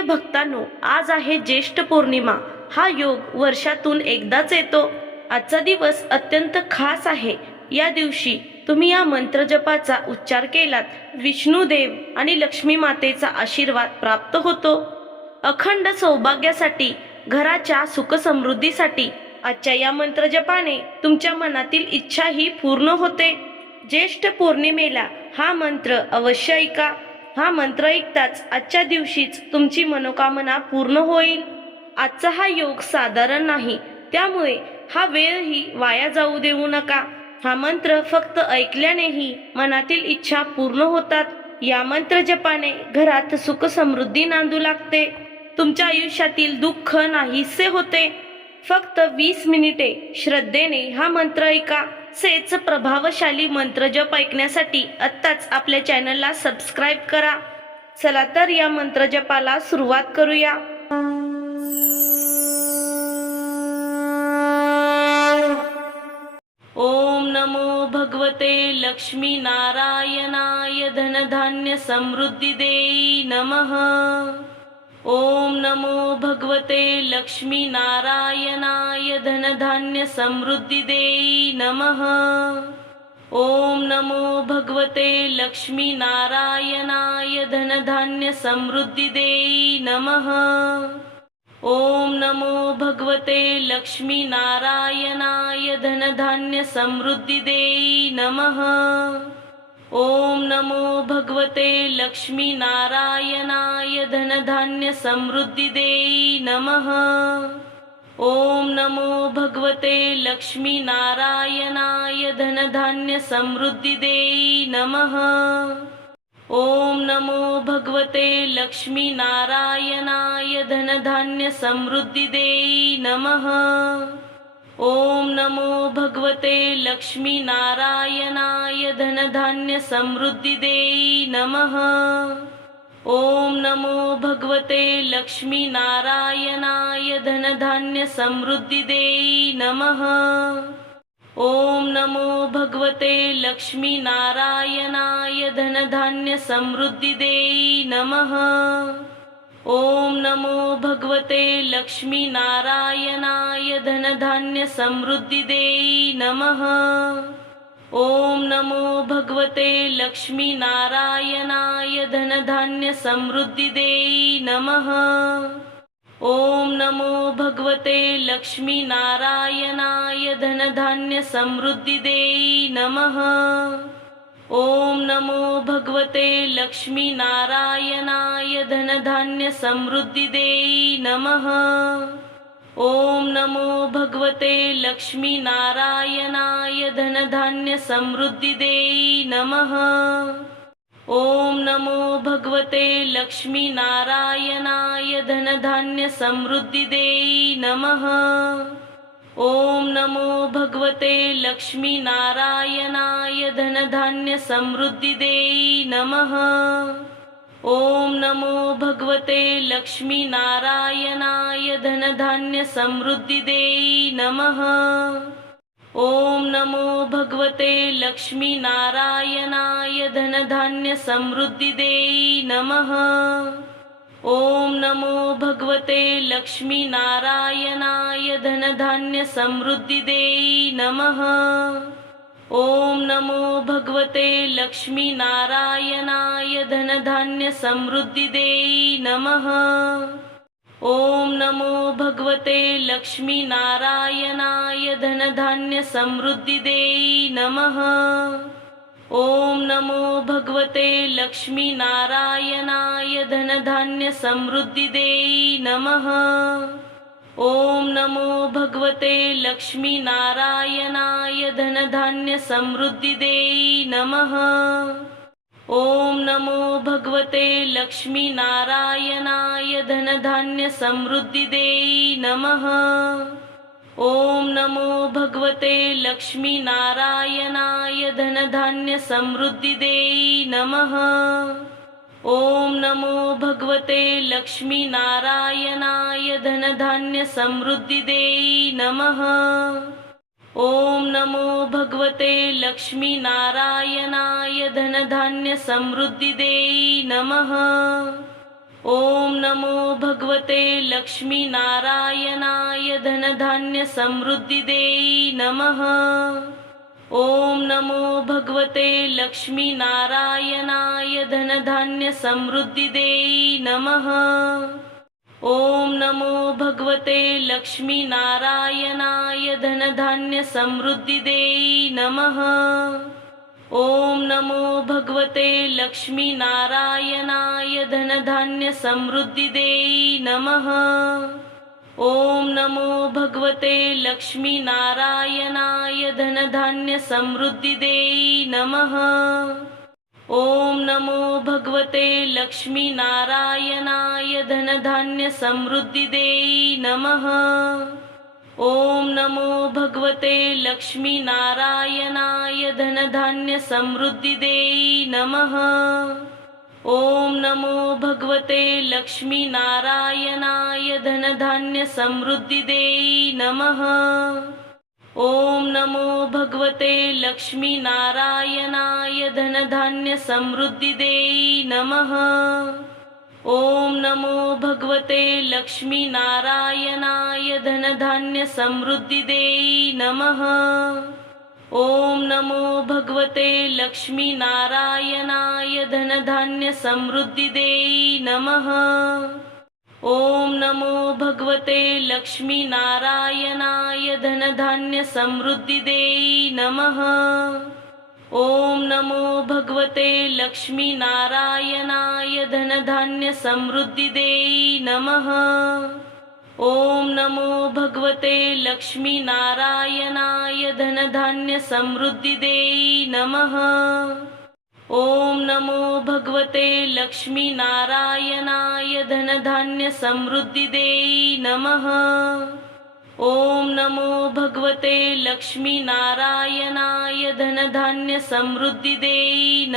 प्रिय भक्तांनो, आज आहे ज्येष्ठ पौर्णिमा. हा योग वर्षातून एकदाच येतो. आजचा दिवस अत्यंत खास आहे. या दिवशी तुम्ही या मंत्र जपाचा उच्चार केलात, विष्णुदेव आणि लक्ष्मी मातेचा आशीर्वाद प्राप्त होतो. अखंड सौभाग्यासाठी, घराच्या सुख समृद्धीसाठी आजच्या या मंत्र जपाने तुमच्या मनातील इच्छाही पूर्ण होते. ज्येष्ठ पौर्णिमेला हा मंत्र अवश्य ऐका. हा मंत्र ऐकताच आजच्या दिवशीच तुमची मनोकामना पूर्ण होईल. आजचा हा योग साधारण नाही, त्यामुळे हा वेळही वाया जाऊ देऊ नका. हा मंत्र फक्त ऐकल्यानेही मनातील इच्छा पूर्ण होतात. या मंत्र जपाने घरात सुख समृद्धी नांदू लागते. तुमच्या आयुष्यातील दुःख नाहीसे होते. फक्त 20 मिनिटे श्रद्धेने हा मंत्र ऐका. सेच प्रभावशाली मंत्र जप ऐकण्यासाठी आत्ताच आपल्या चॅनलला सबस्क्राईब करा. चला तर या मंत्र जपाला सुरुवात करूया. ओम नमो भगवते लक्ष्मी नारायणाय धनधान्य समृद्धी देई नमः. ओम नमो भगवते लक्ष्मी नारायणाय धनधान्य समृद्धि देई नमः. ओम नमो भगवते लक्ष्मी नारायणाय धनधान्य समृद्धि देई नमः. ओम नमो भगवते लक्ष्मी नारायणाय धनधान्य समृद्धि देई नमः. ओम नमो भगवते लक्ष्मी नारायणाय धनधान्य समृद्धि देई नमः. ओम नमो भगवते लक्ष्मी नारायणाय धनधान्य समृद्धि देई नमः. ओम नमो भगवते लक्ष्मी नारायणाय धनधान्य समृद्धि देई नमः. ओम नमो भगवते लक्ष्मी नारायणाय धनधान्य समृद्धि देई नमः. ओम नमो भगवते लक्ष्मी नारायणाय धनधान्य समृद्धि देई नमः. ओम नमो भगवते लक्ष्मी नारायणाय धनधान्य समृद्धि देई नमः. ओम नमो भगवते लक्ष्मी नारायणाय धनधान्य समृद्धि देई नमः. ओम नमो भगवते लक्ष्मी नारायणाय धनधान्य समृद्धि देई नमः. ओम नमो भगवते लक्ष्मी नारायणाय धनधान्य समृद्धि देई नमः. ओम नमो भगवते लक्ष्मी नारायणाय धनधान्य समृद्धि देई नमः. ओम नमो भगवते लक्ष्मी नारायणाय धनधान्य समृद्धि देई नमः. ओम नमो भगवते लक्ष्मी नारायणाय धनधान्य समृद्धि देई नमः. ओम नमो भगवते लक्ष्मी नारायणाय धनधान्य समृद्धि देई नमः. ओम नमो भगवते लक्ष्मी नारायणाय धनधान्य समृद्धि देई नमः. ओम नमो भगवते लक्ष्मी नारायणाय धनधान्य समृद्धि देई नमः. ओम नमो भगवते लक्ष्मी नारायणाय धनधान्य समृद्धि देई नमः. ओम नमो भगवते लक्ष्मी नारायणाय धनधान्य समृद्धि देई नमः. ओम नमो भगवते लक्ष्मी नारायणाय धनधान्य समृद्धि देई नमः. ओम नमो भगवते लक्ष्मी नारायणाय धनधान्य समृद्धि देई नमः. ओम नमो भगवते लक्ष्मी नारायणाय धनधान्य समृद्धि देई नमः. ओम नमो भगवते लक्ष्मी नारायणाय धनधान्य समृद्धि देई नमः. ओम नमो भगवते लक्ष्मी नारायणाय धनधान्य समृद्धि देई नमः. ओम नमो भगवते लक्ष्मी नारायणाय धनधान्य समृद्धि देई नमः. ओम नमो भगवते लक्ष्मी नारायणाय धनधान्य समृद्धि देई नमः. ओम नमो भगवते लक्ष्मी नारायणाय धनधान्य समृद्धिदे नमः। ओम नमो भगवते लक्ष्मी नारायणाय धनधान्य समृद्धिदे नमः। ओम नमो भगवते लक्ष्मी नारायणाय धनधान्य समृद्धिदे नमः। ओम नमो भगवते लक्ष्मी नारायणाय धनधान्य समृद्धिदे नमः। ओम नमो भगवते लक्ष्मी नारायणाय धनधान्य समृद्धिदे नमः। ओम नमो भगवते लक्ष्मी नारायणाय धनधान्य समृद्धिदे नमः। ओम नमो भगवते लक्ष्मी नारायणाय धनधान्य समृद्धिदे नमः। ओम नमो भगवते लक्ष्मी नारायणाय धनधान्य समृद्धिदे नमः। ओम नमो भगवते लक्ष्मी नारायणाय धनधान्य समृद्धिदे नमः। ओम नमो भगवते लक्ष्मी नारायणाय धनधान्य समृद्धिदे नमः। ओम नमो भगवते लक्ष्मी नारायणाय धनधान्य समृद्धिदे नमः। ओम नमो भगवते लक्ष्मी नारायणाय धनधान्य समृद्धिदे नमः। ओम नमो भगवते लक्ष्मी नारायणाय धनधान्य समृद्धिदे नमः। ओम नमो भगवते लक्ष्मी नारायणाय धनधान्य समृद्धिदे नमः। ओम नमो भगवते लक्ष्मी नारायणाय धनधान्य समृद्धिदे नमः। ओम नमो भगवते लक्ष्मी नारायणाय धनधान्य समृद्धिदे नमः।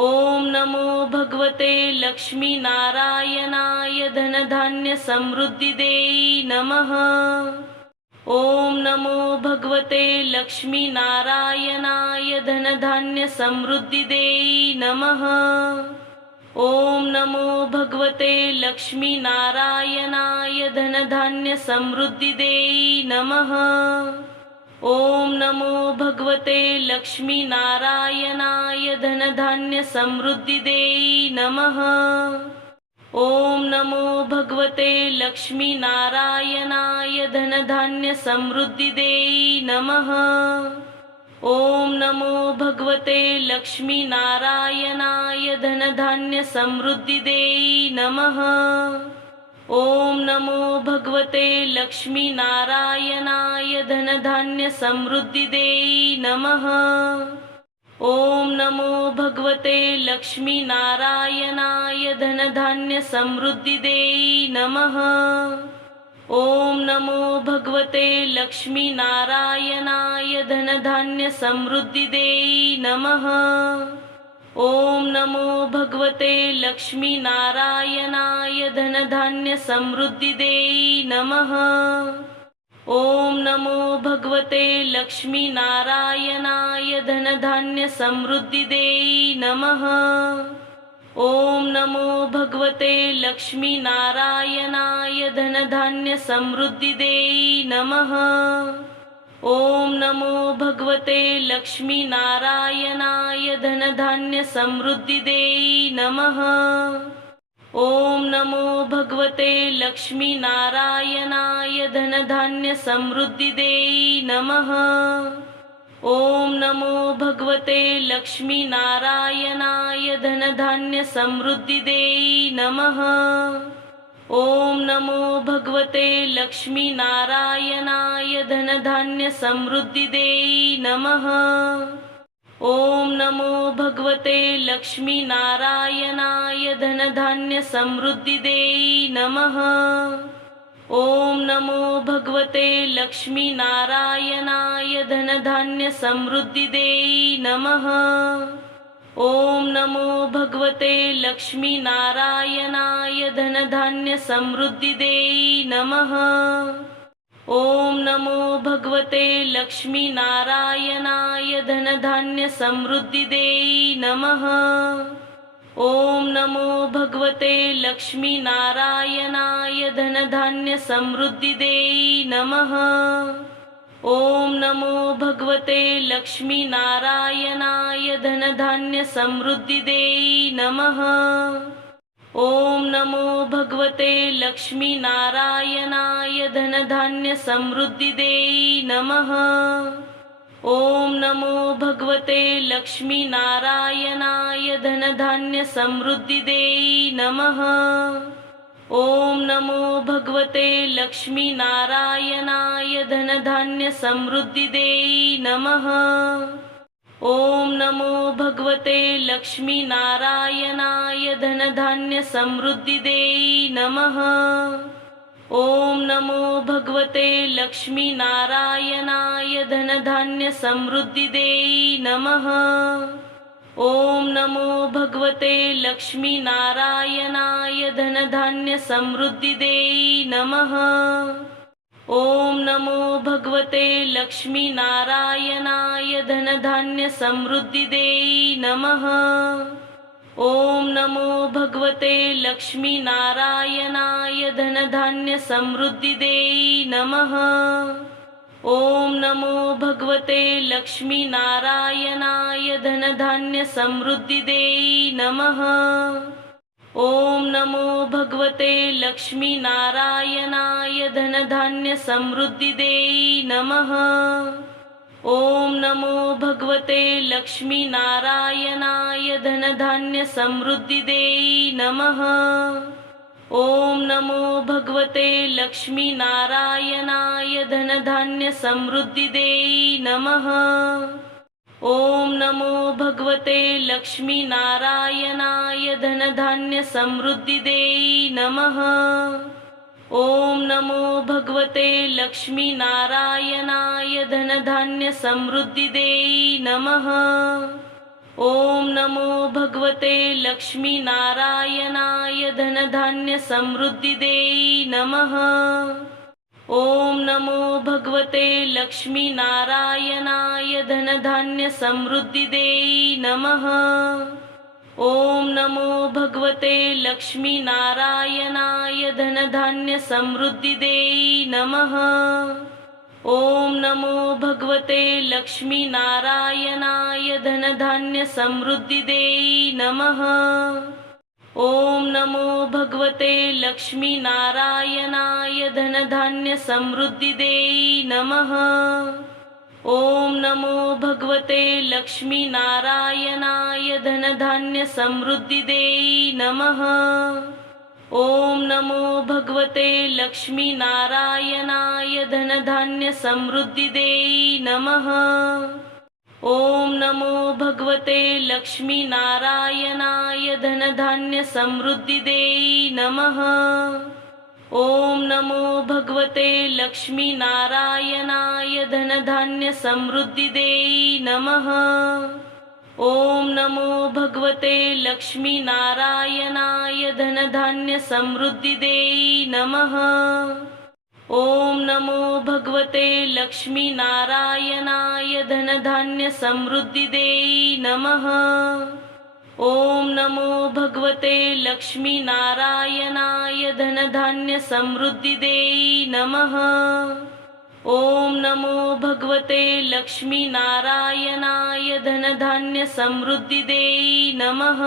ओम नमो भगवते लक्ष्मी नारायणाय धनधान्य समृद्धिदे नमः। ओम नमो भगवते लक्ष्मी नारायणाय धनधान्य समृद्धिदे नमः। ओम नमो भगवते लक्ष्मी नारायणाय धनधान्य समृद्धिदे नमः। ओम नमो भगवते लक्ष्मी नारायणाय धनधान्य समृद्धिदे नमः। ओम नमो भगवते लक्ष्मी नारायणाय धनधान्य समृद्धिदे नमः। ओम नमो भगवते लक्ष्मी नारायणाय धनधान्य समृद्धिदे नमः। ओम नमो भगवते लक्ष्मी नारायणाय धनधान्य समृद्धिदे नमः। ओम नमो भगवते लक्ष्मी नारायणाय धनधान्य समृद्धिदे नमः। ओम नमो भगवते लक्ष्मी नारायणाय धनधान्य समृद्धिदे नमः। ओम नमो भगवते लक्ष्मी नारायणाय धनधान्य समृद्धिदे नमः। ओम नमो भगवते लक्ष्मी नारायणाय धनधान्य समृद्धिदे नमः। ओम नमो भगवते लक्ष्मी नारायणाय धनधान्य समृद्धिदे नमः। ओम नमो भगवते लक्ष्मी नारायणाय धनधान्य समृद्धिदे नमः। ओम नमो भगवते लक्ष्मी नारायणाय धनधान्य समृद्धिदे नमः। ओम नमो भगवते लक्ष्मी नारायणाय धनधान्य समृद्धिदे नमः। ओम नमो भगवते लक्ष्मी नारायणाय धनधान्य समृद्धिदे नमः। ओम नमो भगवते लक्ष्मी नारायणाय धनधान्य समृद्धिदे नमः। ओम नमो भगवते लक्ष्मी नारायणाय धनधान्य समृद्धिदे नमः। ओम नमो भगवते लक्ष्मी नारायणाय धनधान्य समृद्धिदे नमः। ओम नमो भगवते लक्ष्मी नारायणाय धनधान्य समृद्धिदे नमः। ओम नमो भगवते लक्ष्मी नारायणाय धनधान्य समृद्धिदे नमः। ओम नमो भगवते लक्ष्मी नारायणाय धनधान्य समृद्धिदे नमः। ओम नमो भगवते लक्ष्मी नारायणाय धनधान्य समृद्धिदे नमः। ओम नमो भगवते लक्ष्मी नारायणाय धनधान्य समृद्धिदे नमः। ओम नमो भगवते लक्ष्मी नारायणाय धनधान्य समृद्धिदे नमः। ओम नमो भगवते लक्ष्मी नारायणाय धनधान्य समृद्धिदे नमः। ओम नमो भगवते लक्ष्मी नारायणाय धनधान्य समृद्धिदे नमः। ओम नमो भगवते लक्ष्मी नारायणाय धनधान्य समृद्धिदे नमः। ओम नमो भगवते लक्ष्मी नारायणाय धनधान्य समृद्धिदे नमः। ओम नमो भगवते लक्ष्मी नारायणाय धनधान्य समृद्धिदे नमः। ओम नमो भगवते लक्ष्मी नारायणाय धनधान्य समृद्धिदे नमः। ओम नमो भगवते लक्ष्मी नारायणाय धनधान्य समृद्धिदे नमः। ओम नमो भगवते लक्ष्मी नारायणाय धनधान्य समृद्धिदे नमः। ओम नमो भगवते लक्ष्मी नारायणाय धनधान्य समृद्धिदे नमः। ओम नमो भगवते लक्ष्मी नारायणाय धनधान्य समृद्धिदे नमः। ओम नमो भगवते लक्ष्मी नारायणाय धनधान्य समृद्धिदे नमः। ओम नमो भगवते लक्ष्मी नारायणाय धनधान्य समृद्धिदे नमः। ओम नमो भगवते लक्ष्मी नारायणाय धनधान्य समृद्धिदे नमः। ओम नमो भगवते लक्ष्मी नारायणाय धनधान्य समृद्धिदे नमः। ओम नमो भगवते लक्ष्मी नारायणाय धनधान्य समृद्धिदे नमः। ओम नमो भगवते लक्ष्मी नारायणाय धनधान्य समृद्धिदे नमः। ओम नमो भगवते लक्ष्मी नारायणाय धनधान्य समृद्धिदे नमः। ओम नमो भगवते लक्ष्मी नारायणाय धनधान्य समृद्धिदे नमः। ओम नमो भगवते लक्ष्मी नारायणाय धनधान्य समृद्धिदे नमः। ओम नमो भगवते लक्ष्मी नारायणाय धनधान्य समृद्धिदे नमः। ओम नमो भगवते लक्ष्मी नारायणाय धनधान्य समृद्धिदे नमः। ओम नमो भगवते लक्ष्मी नारायणाय धनधान्य समृद्धिदे नमः। ओम नमो भगवते लक्ष्मी नारायणाय धनधान्य समृद्धिदे नमः। ओम नमो भगवते लक्ष्मी नारायणाय धनधान्य समृद्धिदे नमः।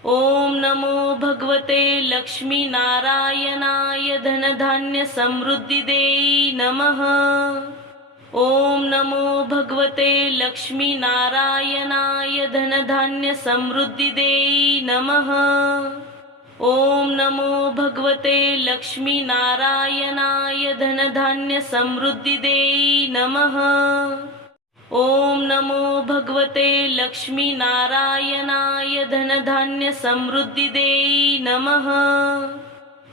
ओम नमो भगवते लक्ष्मी नारायणाय धनधान्य समृद्धिदे नमः। ओम नमो भगवते लक्ष्मी नारायणाय धनधान्य समृद्धिदे नमः। ओम नमो भगवते लक्ष्मी नारायणाय धनधान्य समृद्धिदे नमः। ओम नमो भगवते लक्ष्मी नारायणाय धनधान्य समृद्धिदे नमः।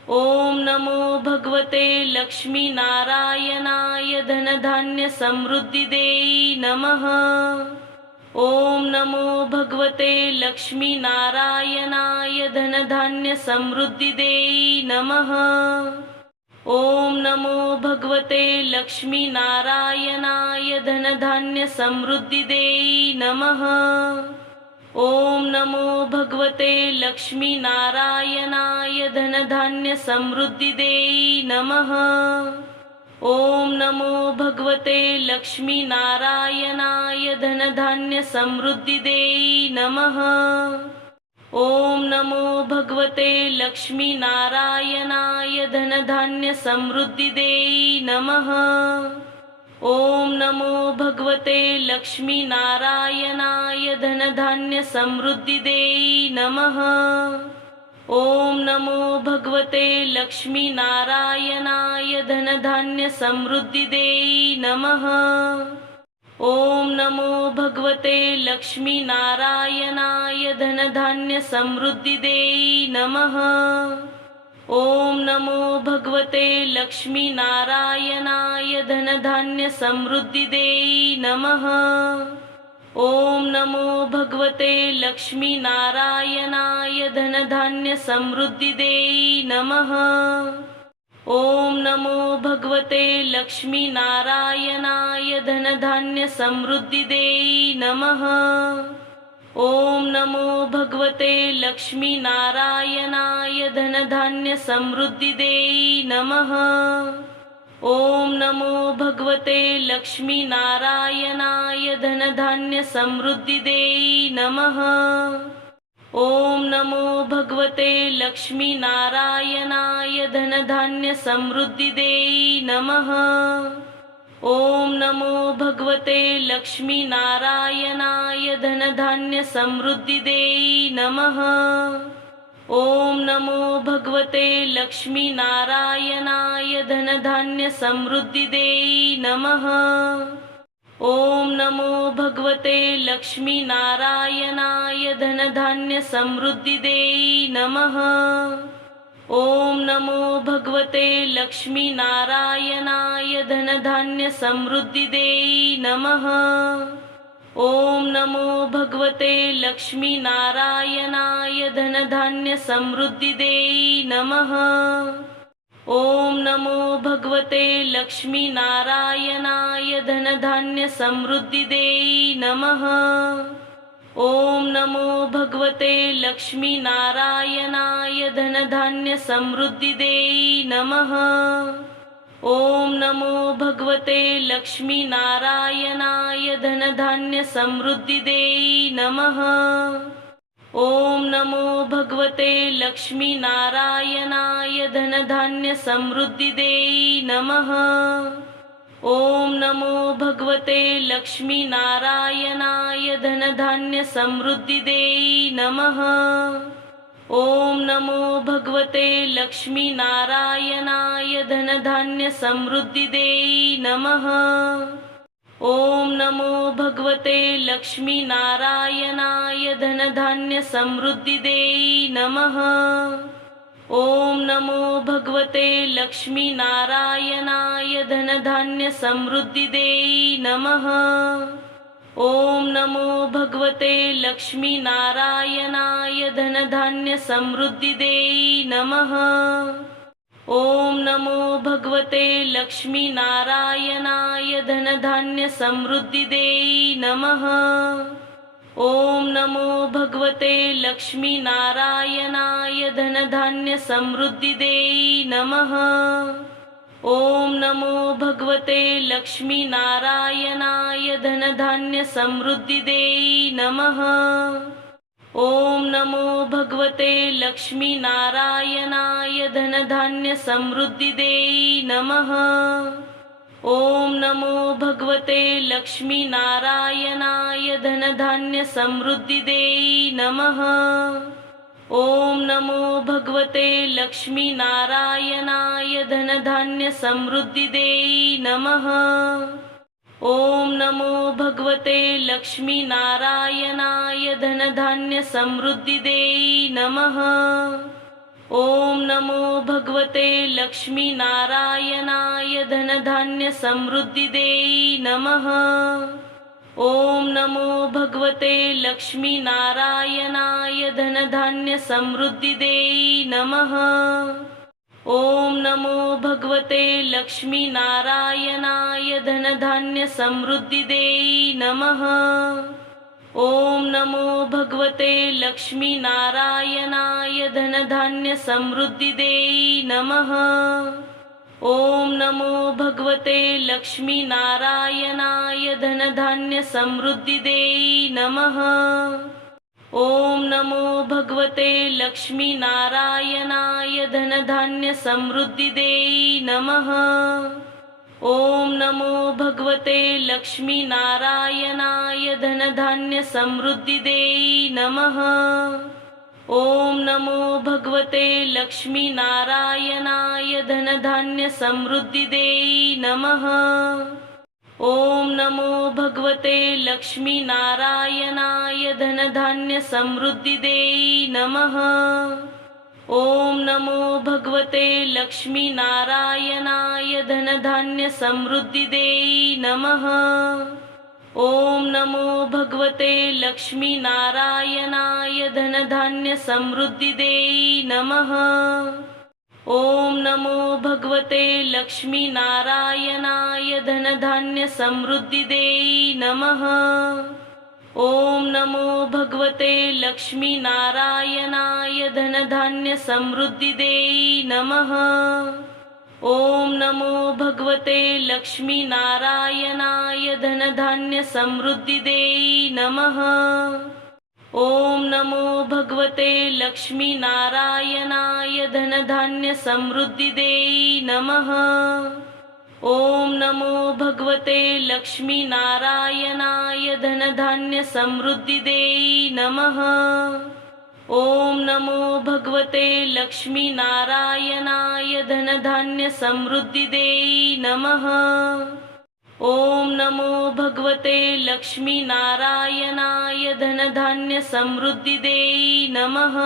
ओम नमो भगवते लक्ष्मी नारायणाय धनधान्य समृद्धिदे नमः। ओम नमो भगवते लक्ष्मी नारायणाय धनधान्य समृद्धिदे नमः। ओम नमो भगवते लक्ष्मी नारायणाय धनधान्य समृद्धिदे नमः। ओम नमो भगवते लक्ष्मी नारायणाय धनधान्य समृद्धिदे नमः। ओम नमो भगवते लक्ष्मी नारायणाय धनधान्य समृद्धिदे नमः। ओम नमो भगवते लक्ष्मी नारायणाय धनधान्य समृद्धिदे नमः। ओम नमो भगवते लक्ष्मी नारायणाय धनधान्य समृद्धिदे नमः। ओम नमो भगवते लक्ष्मी नारायणाय धनधान्य समृद्धिदे नमः। ओम नमो भगवते लक्ष्मी नारायणाय धनधान्य समृद्धिदे नमः। ओम नमो भगवते लक्ष्मी नारायणाय धनधान्य समृद्धिदे नमः। ओम नमो भगवते लक्ष्मी नारायणाय धनधान्य समृद्धिदे नमः। ओम नमो भगवते लक्ष्मी नारायणाय धनधान्य समृद्धिदे नमः। ओम नमो भगवते लक्ष्मी नारायणाय धनधान्य समृद्धिदे नमः। ओम नमो भगवते लक्ष्मी नारायणाय धनधान्य समृद्धिदे नमः। ओम नमो भगवते लक्ष्मी नारायणाय धनधान्य समृद्धिदे नमः। ओम नमो भगवते लक्ष्मी नारायणाय धनधान्य समृद्धिदे नमः। ओम नमो भगवते लक्ष्मी नारायणाय धनधान्य समृद्धिदे नमः। ओम नमो भगवते लक्ष्मी नारायणाय धनधान्य समृद्धिदे नमः। ओम नमो भगवते लक्ष्मी नारायणाय धनधान्य समृद्धिदे नमः। ओम नमो भगवते लक्ष्मी नारायणाय धनधान्य समृद्धिदे नमः। ओम नमो भगवते लक्ष्मी नारायणाय धनधान्य समृद्धिदे नमः। ओम नमो भगवते लक्ष्मी नारायणाय धनधान्य समृद्धिदे नमः। ओम नमो भगवते लक्ष्मी नारायणाय धनधान्य समृद्धिदे नमः। ओम नमो भगवते लक्ष्मी नारायणाय धनधान्य समृद्धिदे नमः। ओम नमो भगवते लक्ष्मी नारायणाय धनधान्य समृद्धिदे नमः। ओम नमो भगवते लक्ष्मी नारायणाय धनधान्य समृद्धिदे नमः। ओम नमो भगवते लक्ष्मी नारायणाय धनधान्य समृद्धिदे नमः। ओम नमो भगवते लक्ष्मी नारायणाय धनधान्य समृद्धिदे नमः। ओम नमो भगवते लक्ष्मी नारायणाय धनधान्य समृद्धिदे नमः। ओम नमो भगवते लक्ष्मी नारायणाय धनधान्य समृद्धिदे नमः। ओम नमो भगवते लक्ष्मी नारायणाय धनधान्य समृद्धिदे नमः। ओम नमो भगवते लक्ष्मी नारायणाय धनधान्य समृद्धिदे नमः। ओम नमो भगवते लक्ष्मी नारायणाय धनधान्य समृद्धिदे नमः। ओम नमो भगवते लक्ष्मी नारायणाय धनधान्य समृद्धिदे नमः। ओम नमो भगवते लक्ष्मी नारायणाय धनधान्य समृद्धिदे नमः। ओम नमो भगवते लक्ष्मी नारायणाय धनधान्य समृद्धिदे नमः। ओम नमो भगवते लक्ष्मी नारायणाय धनधान्य समृद्धिदे नमः। ओम नमो भगवते लक्ष्मी नारायणाय धनधान्य समृद्धिदे नमः। ओम नमो भगवते लक्ष्मी नारायणाय धनधान्य समृद्धिदे नमः। ओम नमो नमो भगवते लक्ष्मीनारायणाय धनधान्यसमृद्धिदे नमः। ॐ नमो भगवते लक्ष्मीनारायणाय धनधान्यसमृद्धिदे नमः। ॐ नमो भगवते लक्ष्मीनारायणाय धनधान्यसमृद्धिदे नमः। ॐ नमो भगवते लक्ष्मीनारायणाय धनधान्यसमृद्धिदे नमः। ॐ नमो भगवते लक्ष्मीनारायणाय धनधान्यसमृद्धिदे नमः। ॐ नमो भगवते लक्ष्मीनारायणाय धनधान्यसमृद्धिदे नमः। ॐ नमो भगवते लक्ष्मीनारायणाय धनधान्यसमृद्धिदे नमः। ॐ नमो भगवते लक्ष्मीनारायणाय धनधान्यसमृद्धिदे नमः। ॐ नमो भगवते लक्ष्मीनारायणाय धनधान्यसमृद्धिदे नमः। ॐ नमो भगवते लक्ष्मीनारायणाय धनधान्यसमृद्धिदे नमः। ॐ नमो भगवते लक्ष्मीनारायणाय धनधान्यसमृद्धिदे नमः। ॐ नमो भगवते लक्ष्मीनारायणाय धनधान्यसमृद्धिदे नमः। ॐ नमो भगवते लक्ष्मीनारायणाय धनधान्यसमृद्धिदे नमः। ॐ नमो भगवते लक्ष्मीनारायणाय धनधान्यसमृद्धिदे नमः। ॐ नमो भगवते लक्ष्मीनारायणाय धनधान्यसमृद्धिदे नमः।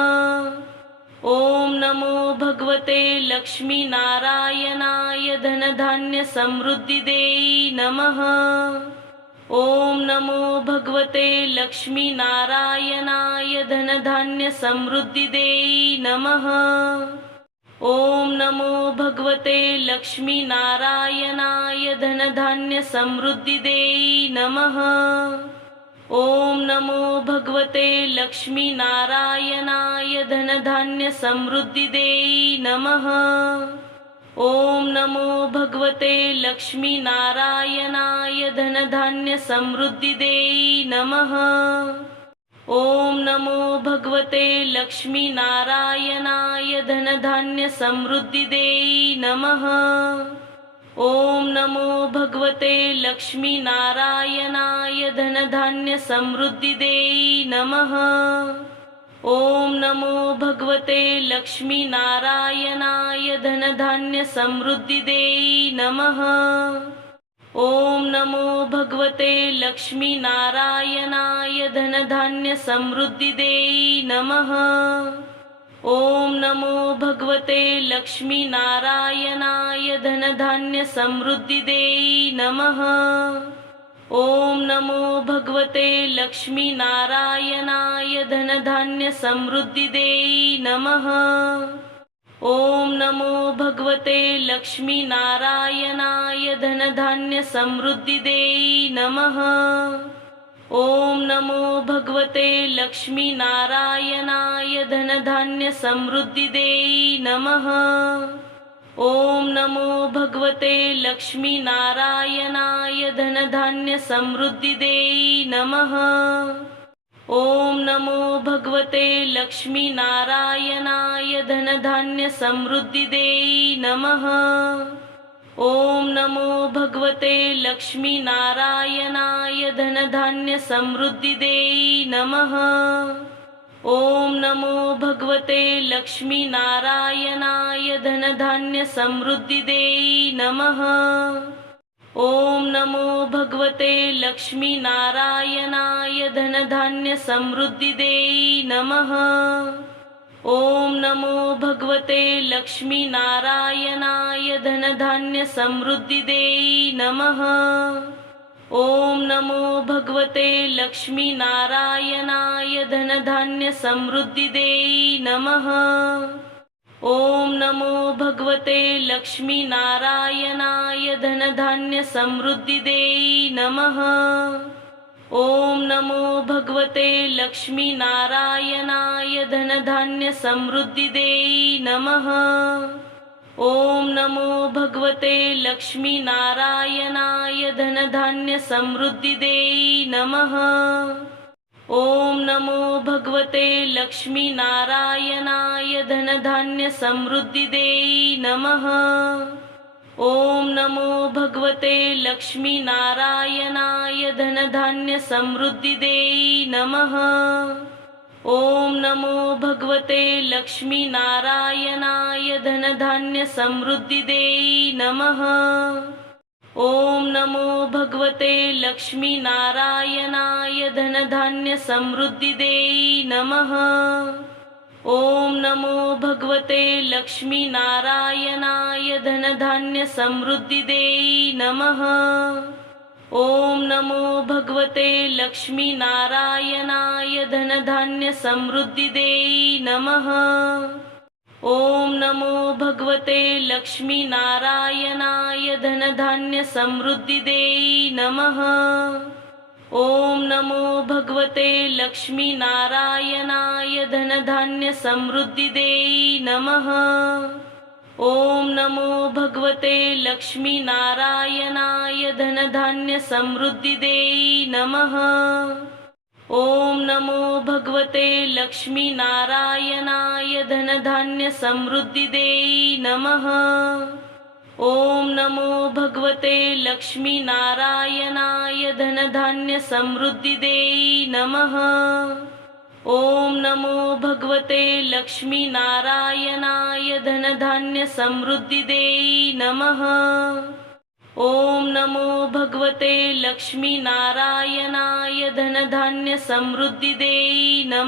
ॐ नमो भगवते लक्ष्मीनारायणाय धनधान्यसमृद्धिदे नमः। ॐ नमो भगवते लक्ष्मीनारायणाय धनधान्यसमृद्धिदे नमः। ॐ नमो भगवते लक्ष्मीनारायणाय धनधान्यसमृद्धिदे नमः। ॐ नमो भगवते लक्ष्मीनारायणाय धनधान्यसमृद्धिदे नमः। ॐ नमो भगवते लक्ष्मीनारायणाय धनधान्यसमृद्धिदे नमः। ॐ नमो भगवते लक्ष्मीनारायणाय धनधान्यसमृद्धिदे नमः। ॐ नमो भगवते लक्ष्मीनारायणाय धनधान्यसमृद्धिदे नमः। ॐ नमो भगवते लक्ष्मीनारायणाय धनधान्यसमृद्धिदे नमः। ॐ नमो भगवते लक्ष्मीनारायणाय धनधान्यसमृद्धिदे नमः। ॐ नमो भगवते लक्ष्मीनारायणाय धनधान्यसमृद्धिदे नमः। ॐ नमो भगवते लक्ष्मीनारायणाय धनधान्यसमृद्धिदे नमः। ॐ नमो भगवते लक्ष्मीनारायणाय धनधान्यसमृद्धिदे नमः। ॐ नमो भगवते लक्ष्मीनारायणाय धनधान्यसमृद्धिदे नमः। ॐ नमो भगवते लक्ष्मीनारायणाय धनधान्यसमृद्धिदे नमः। ॐ नमो भगवते लक्ष्मीनारायणाय धनधान्यसमृद्धिदे नमः। ॐ नमो भगवते लक्ष्मीनारायणाय धनधान्यसमृद्धिदे नमः। ॐ नमो भगवते लक्ष्मीनारायणाय धनधान्यसमृद्धिदे नमः। ॐ नमो भगवते लक्ष्मीनारायणाय धनधान्यसमृद्धिदे नमः। ॐ नमो भगवते लक्ष्मीनारायणाय धनधान्यसमृद्धिदे नमः। ॐ नमो भगवते लक्ष्मीनारायणाय धनधान्यसमृद्धिदे नमः। ॐ नमो भगवते लक्ष्मीनारायणाय धनधान्यसमृद्धिदे नमः। ओम नमो भगवते लक्ष्मी नारायणाय धनधान्य समृद्धिदे नमः। ओम नमो भगवते लक्ष्मी नारायणाय धनधान्य समृद्धिदे नमः। ओम नमो भगवते लक्ष्मी नारायणाय धनधान्य समृद्धिदे नमः। ओम नमो भगवते लक्ष्मी नारायणाय धनधान्य समृद्धिदे नमः। ओम नमो भगवते लक्ष्मी नारायणाय धनधान्य समृद्धिदे नमः। ओम नमो भगवते लक्ष्मी नारायणाय धनधान्य समृद्धिदे नमः। ओम नमो भगवते लक्ष्मी नारायणाय धनधान्य समृद्धिदे नमः। ओम नमो भगवते लक्ष्मी नारायणाय धनधान्य समृद्धिदे नमः। ओम नमो भगवते लक्ष्मी नारायणाय धनधान्य समृद्धिदे नमः। ओम नमो भगवते लक्ष्मी नारायणाय धनधान्य समृद्धिदे नमः। ओम नमो भगवते लक्ष्मी नारायणाय धनधान्य समृद्धिदे नमः। ओम नमो भगवते लक्ष्मी नारायणाय धनधान्य समृद्धिदे नमः। ओम नमो भगवते लक्ष्मी नारायणाय धनधान्य समृद्धिदे नमः। ओम नमो भगवते लक्ष्मी नारायणाय धनधान्य समृद्धिदे नमः। ओम नमो भगवते लक्ष्मी नारायणाय धनधान्य समृद्धिदे नमः।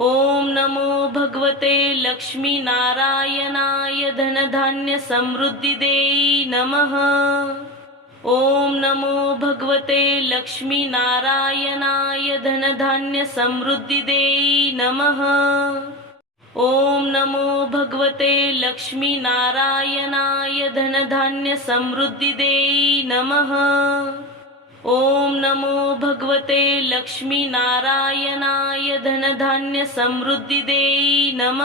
ओम नमो भगवते लक्ष्मी नारायणाय धनधान्य समृद्धिदे नमः। ओम नमो भगवते लक्ष्मी नारायणाय धनधान्य समृद्धिदे नमः। ओम नमो भगवते लक्ष्मी नारायणाय धनधान्य समृद्धिदे नमः। ओम नमो भगवते लक्ष्मी नारायणाय धनधान्य समृद्धिदे नमः।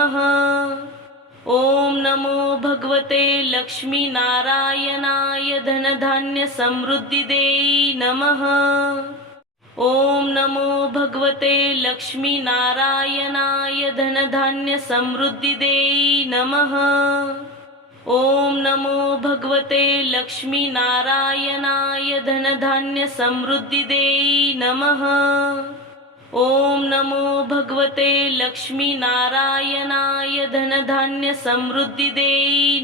ओम नमो भगवते लक्ष्मी नारायणाय धनधान्य समृद्धिदे नमः। ओम नमो भगवते लक्ष्मी नारायणाय धनधान्य समृद्धिदे नमः। ओम नमो भगवते लक्ष्मी नारायणाय धनधान्य समृद्धिदे नमः। ओम नमो भगवते लक्ष्मी नारायणाय धनधान्य समृद्धिदे नमः।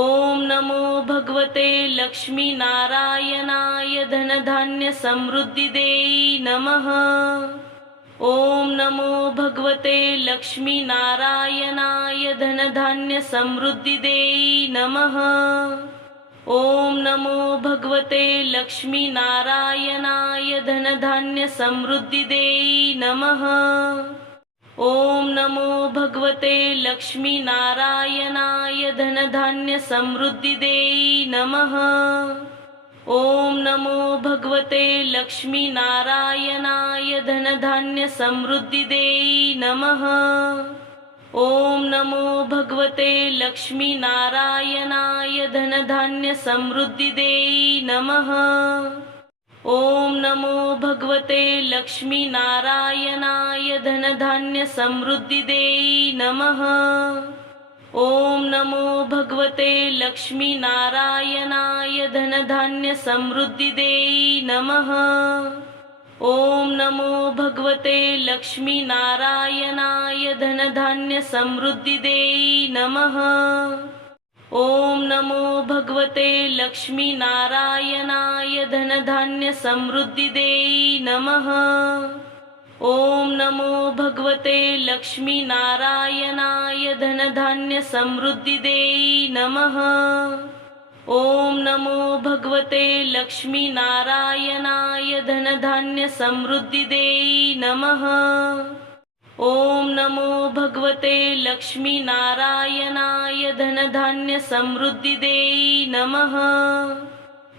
ओम नमो भगवते लक्ष्मी नारायणाय धनधान्य समृद्धिदे नमः। ओम नमो भगवते लक्ष्मी नारायणाय धनधान्य समृद्धिदे नमः। ओम नमो भगवते लक्ष्मी नारायणाय धनधान्य समृद्धिदे नमः। ओम नमो भगवते लक्ष्मी नारायणाय धनधान्य समृद्धिदे नमः। ओम नमो भगवते लक्ष्मी नारायणाय धनधान्य समृद्धिदे नमः। ओम नमो भगवते लक्ष्मी नारायणाय धनधान्य समृद्धिदे नमः। ओम नमो भगवते लक्ष्मी नारायणाय धनधान्य समृद्धिदे नमः। ओम नमो भगवते लक्ष्मी नारायणाय धनधान्य समृद्धिदे नमः। ओम नमो भगवते लक्ष्मी नारायणाय धनधान्य समृद्धिदे नमः। ओम नमो भगवते लक्ष्मी नारायणाय धनधान्य समृद्धिदे नमः। ओम नमो भगवते लक्ष्मी नारायणाय धनधान्य समृद्धिदे नमः। ओम नमो भगवते लक्ष्मी नारायणाय धनधान्य समृद्धिदे नमः। ओम नमो भगवते लक्ष्मी नारायणाय धनधान्य समृद्धिदे नमः।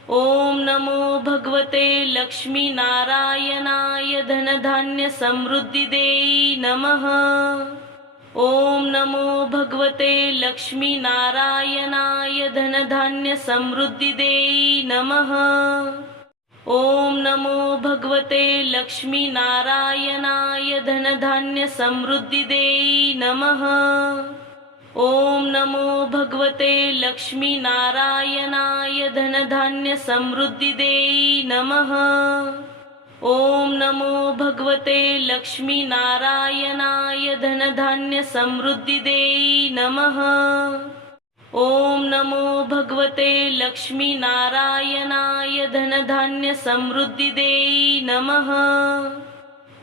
ओम नमो भगवते लक्ष्मी नारायणाय धनधान्य समृद्धिदे नमः। ओम नमो भगवते लक्ष्मी नारायणाय धनधान्य समृद्धिदे नमः। ओम नमो भगवते लक्ष्मी नारायणाय धनधान्य समृद्धिदे नमः। ओम नमो भगवते लक्ष्मी नारायणाय धनधान्य समृद्धिदे नमः। ओम नमो भगवते लक्ष्मी नारायणाय धनधान्य समृद्धिदे नमः। ओम नमो भगवते लक्ष्मी नारायणाय धनधान्य समृद्धिदे नमः।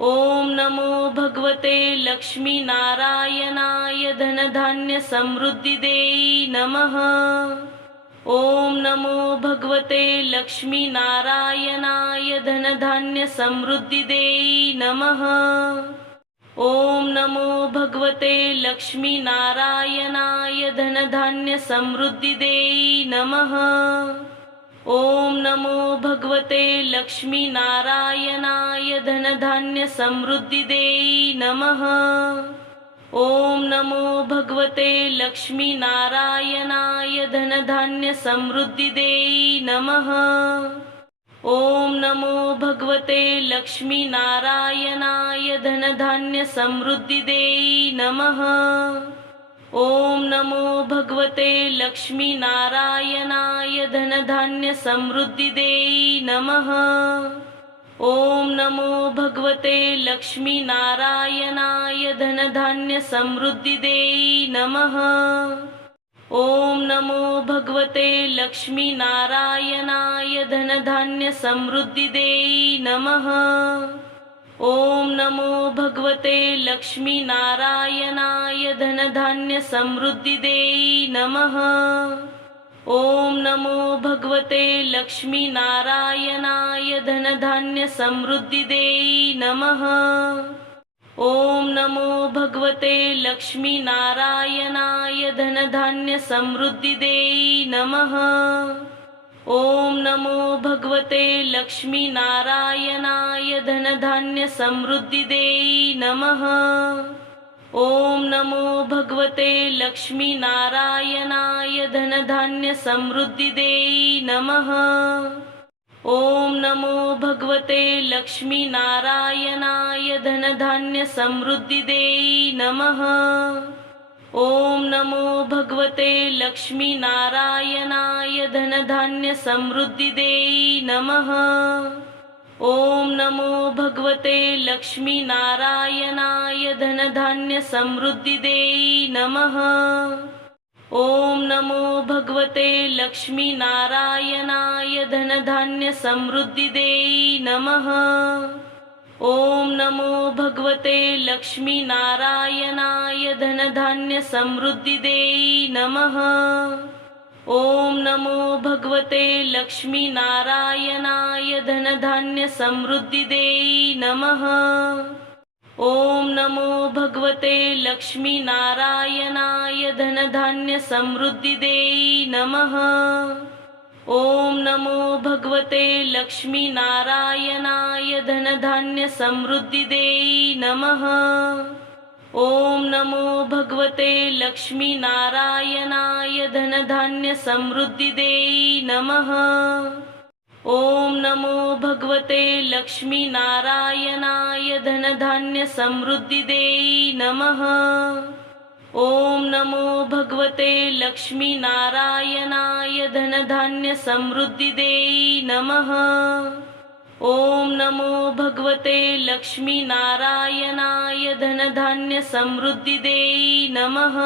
ओम नमो भगवते लक्ष्मी नारायणाय धनधान्य समृद्धिदे नमः। ओम नमो भगवते लक्ष्मी नारायणाय धनधान्य समृद्धिदे नमः। ओम नमो भगवते लक्ष्मी नारायणाय धनधान्य समृद्धिदे नमः। ओम नमो भगवते लक्ष्मी नारायणाय धनधान्य समृद्धिदे नमः। ओम नमो भगवते लक्ष्मी नारायणाय धनधान्य समृद्धिदे नमः। ओम नमो भगवते लक्ष्मी नारायणाय धनधान्य समृद्धिदे नमः। ओम नमो भगवते लक्ष्मी नारायणाय धनधान्य समृद्धिदे नमः। ओम नमो भगवते लक्ष्मी नारायणाय धनधान्य समृद्धिदे नमः। ओम नमो भगवते लक्ष्मी नारायणाय धनधान्य समृद्धिदे नमः। ओम नमो भगवते लक्ष्मी नारायणाय धनधान्य समृद्धिदे नमः। ओम नमो भगवते लक्ष्मी नारायणाय धनधान्य समृद्धिदे नमः। ओम नमो भगवते लक्ष्मी नारायणाय धनधान्य समृद्धिदे नमः। ओम नमो भगवते लक्ष्मी नारायणाय धनधान्य समृद्धिदे नमः। ओम नमो भगवते लक्ष्मी नारायणाय धनधान्य समृद्धिदे नमः। ओम नमो भगवते लक्ष्मी नारायणाय धनधान्य समृद्धिदे नमः। ओम नमो भगवते लक्ष्मी नारायणाय धनधान्य समृद्धिदे नमः। ओम नमो भगवते लक्ष्मी नारायणाय धनधान्य समृद्धिदे नमः। ओम नमो भगवते लक्ष्मी नारायणाय धनधान्य समृद्धिदे नमः। ओम नमो भगवते लक्ष्मी नारायणाय धनधान्य समृद्धिदे नमः। ओम नमो भगवते लक्ष्मी नारायणाय धनधान्य समृद्धिदे नमः। ओम नमो भगवते लक्ष्मी नारायणाय धनधान्य समृद्धिदे नमः। ओम नमो भगवते लक्ष्मी नारायणाय धनधान्य समृद्धिदे नमः। ओम नमो भगवते लक्ष्मी नारायणाय धनधान्य समृद्धिदे नमः। ओम नमो भगवते लक्ष्मी नारायणाय धनधान्य समृद्धिदे नमः। ओम नमो भगवते लक्ष्मी नारायणाय धनधान्य समृद्धिदे नमः। ओम नमो भगवते लक्ष्मी नारायणाय धनधान्य समृद्धिदे नमः।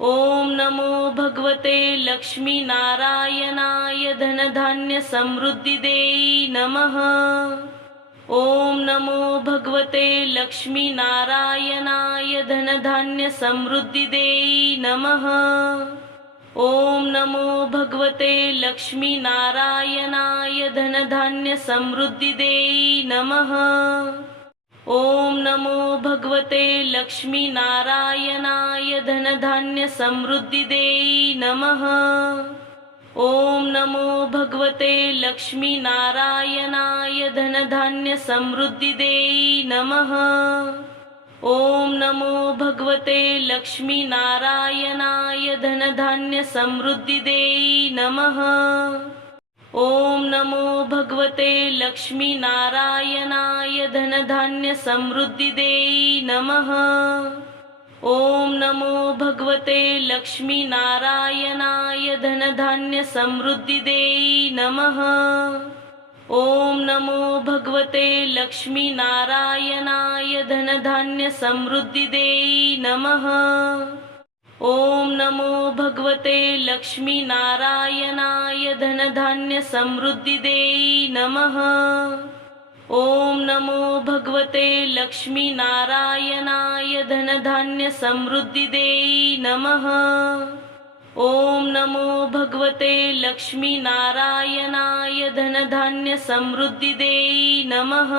ओम नमो भगवते लक्ष्मी नारायणाय धनधान्य समृद्धिदे नमः। ओम नमो भगवते लक्ष्मी नारायणाय धनधान्य समृद्धिदे नमः। ओम नमो भगवते लक्ष्मी नारायणाय धनधान्य समृद्धिदे नमः। ओम नमो भगवते लक्ष्मी नारायणाय धनधान्य समृद्धिदे नमः। ओम नमो भगवते लक्ष्मी नारायणाय धनधान्य समृद्धिदे नमः। ओम नमो भगवते लक्ष्मी नारायणाय धनधान्य समृद्धिदे नमः। ओम नमो भगवते लक्ष्मी नारायणाय धनधान्य समृद्धिदे नमः। ओम नमो भगवते लक्ष्मी नारायणाय धनधान्य समृद्धिदे नमः। ओम नमो भगवते लक्ष्मी नारायणाय धनधान्य समृद्धिदे नमः। ओम नमो भगवते लक्ष्मी नारायणाय धनधान्य समृद्धिदे नमः। ओम नमो भगवते लक्ष्मी नारायणाय धनधान्य समृद्धिदे नमः। ओम नमो भगवते लक्ष्मी नारायणाय धनधान्य समृद्धिदे नमः।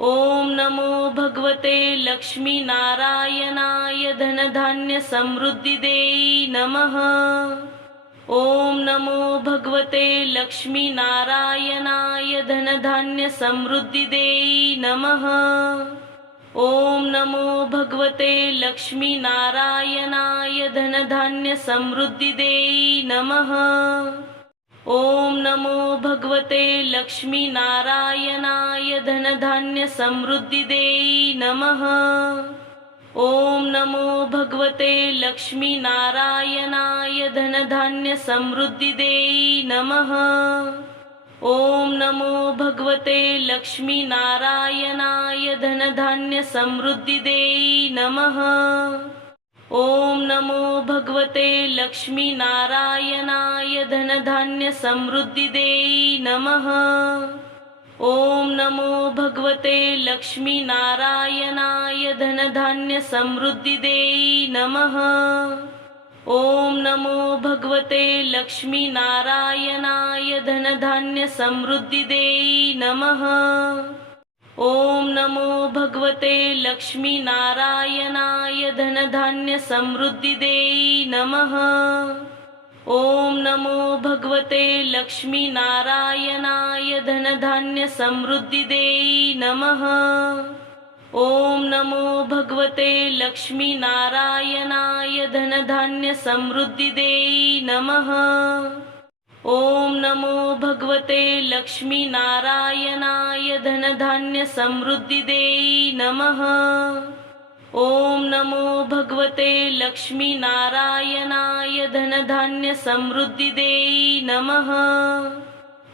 ओम नमो भगवते लक्ष्मी नारायणाय धनधान्य समृद्धिदे नमः। ओम नमो भगवते लक्ष्मी नारायणाय धनधान्य समृद्धिदे नमः। ओम नमो भगवते लक्ष्मी नारायणाय धनधान्य समृद्धिदे नमः। ओम नमो भगवते लक्ष्मी नारायणाय धनधान्य समृद्धिदे नमः। ओम नमो भगवते लक्ष्मी नारायणाय धनधान्य समृद्धिदे नमः। ओम नमो भगवते लक्ष्मी नारायणाय धनधान्य समृद्धिदे नमः। ओम नमो भगवते लक्ष्मी नारायणाय धनधान्य समृद्धिदे नमः। ओम नमो भगवते लक्ष्मी नारायणाय धनधान्य समृद्धिदे नमः। ओम नमो भगवते लक्ष्मी नारायणाय धनधान्य समृद्धिदे नमः। ओम नमो भगवते लक्ष्मी नारायणाय धनधान्य समृद्धिदे नमः। ओम नमो भगवते लक्ष्मी नारायणाय धनधान्य समृद्धिदे नमः। ओम नमो भगवते लक्ष्मी नारायणाय धनधान्य समृद्धिदे नमः। ओम नमो भगवते लक्ष्मी नारायणाय धनधान्य समृद्धिदे नमः। ओम नमो भगवते लक्ष्मी नारायणाय धनधान्य समृद्धिदे नमः। ओम नमो भगवते लक्ष्मी नारायणाय धनधान्य समृद्धिदे नमः।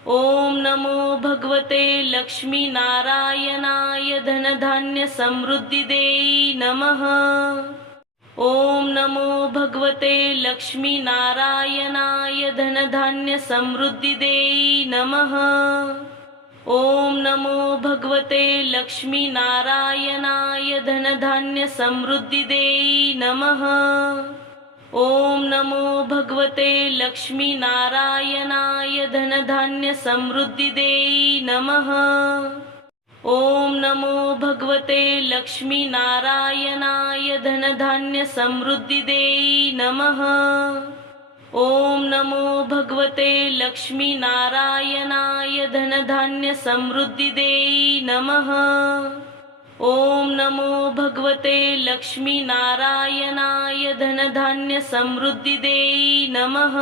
ओम नमो भगवते लक्ष्मी नारायणाय धनधान्य समृद्धिदे नमः। ओम नमो भगवते लक्ष्मी नारायणाय धनधान्य समृद्धिदे नमः। ओम नमो भगवते लक्ष्मी नारायणाय धनधान्य समृद्धिदे नमः। ओम नमो भगवते लक्ष्मी नारायणाय धनधान्य समृद्धिदे नमः। ओम नमो भगवते लक्ष्मी नारायणाय धनधान्य समृद्धिदे नमः। ओम नमो भगवते लक्ष्मी नारायणाय धनधान्य समृद्धिदे नमः।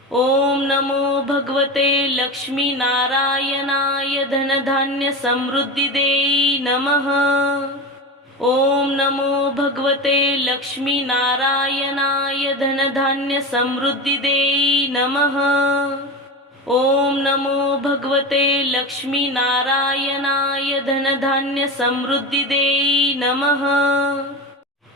ओम नमो भगवते लक्ष्मी नारायणाय धनधान्य समृद्धिदे नमः। ओम नमो भगवते लक्ष्मी नारायणाय धनधान्य समृद्धिदे नमः। ओम नमो भगवते लक्ष्मी नारायणाय धनधान्य समृद्धिदे नमः।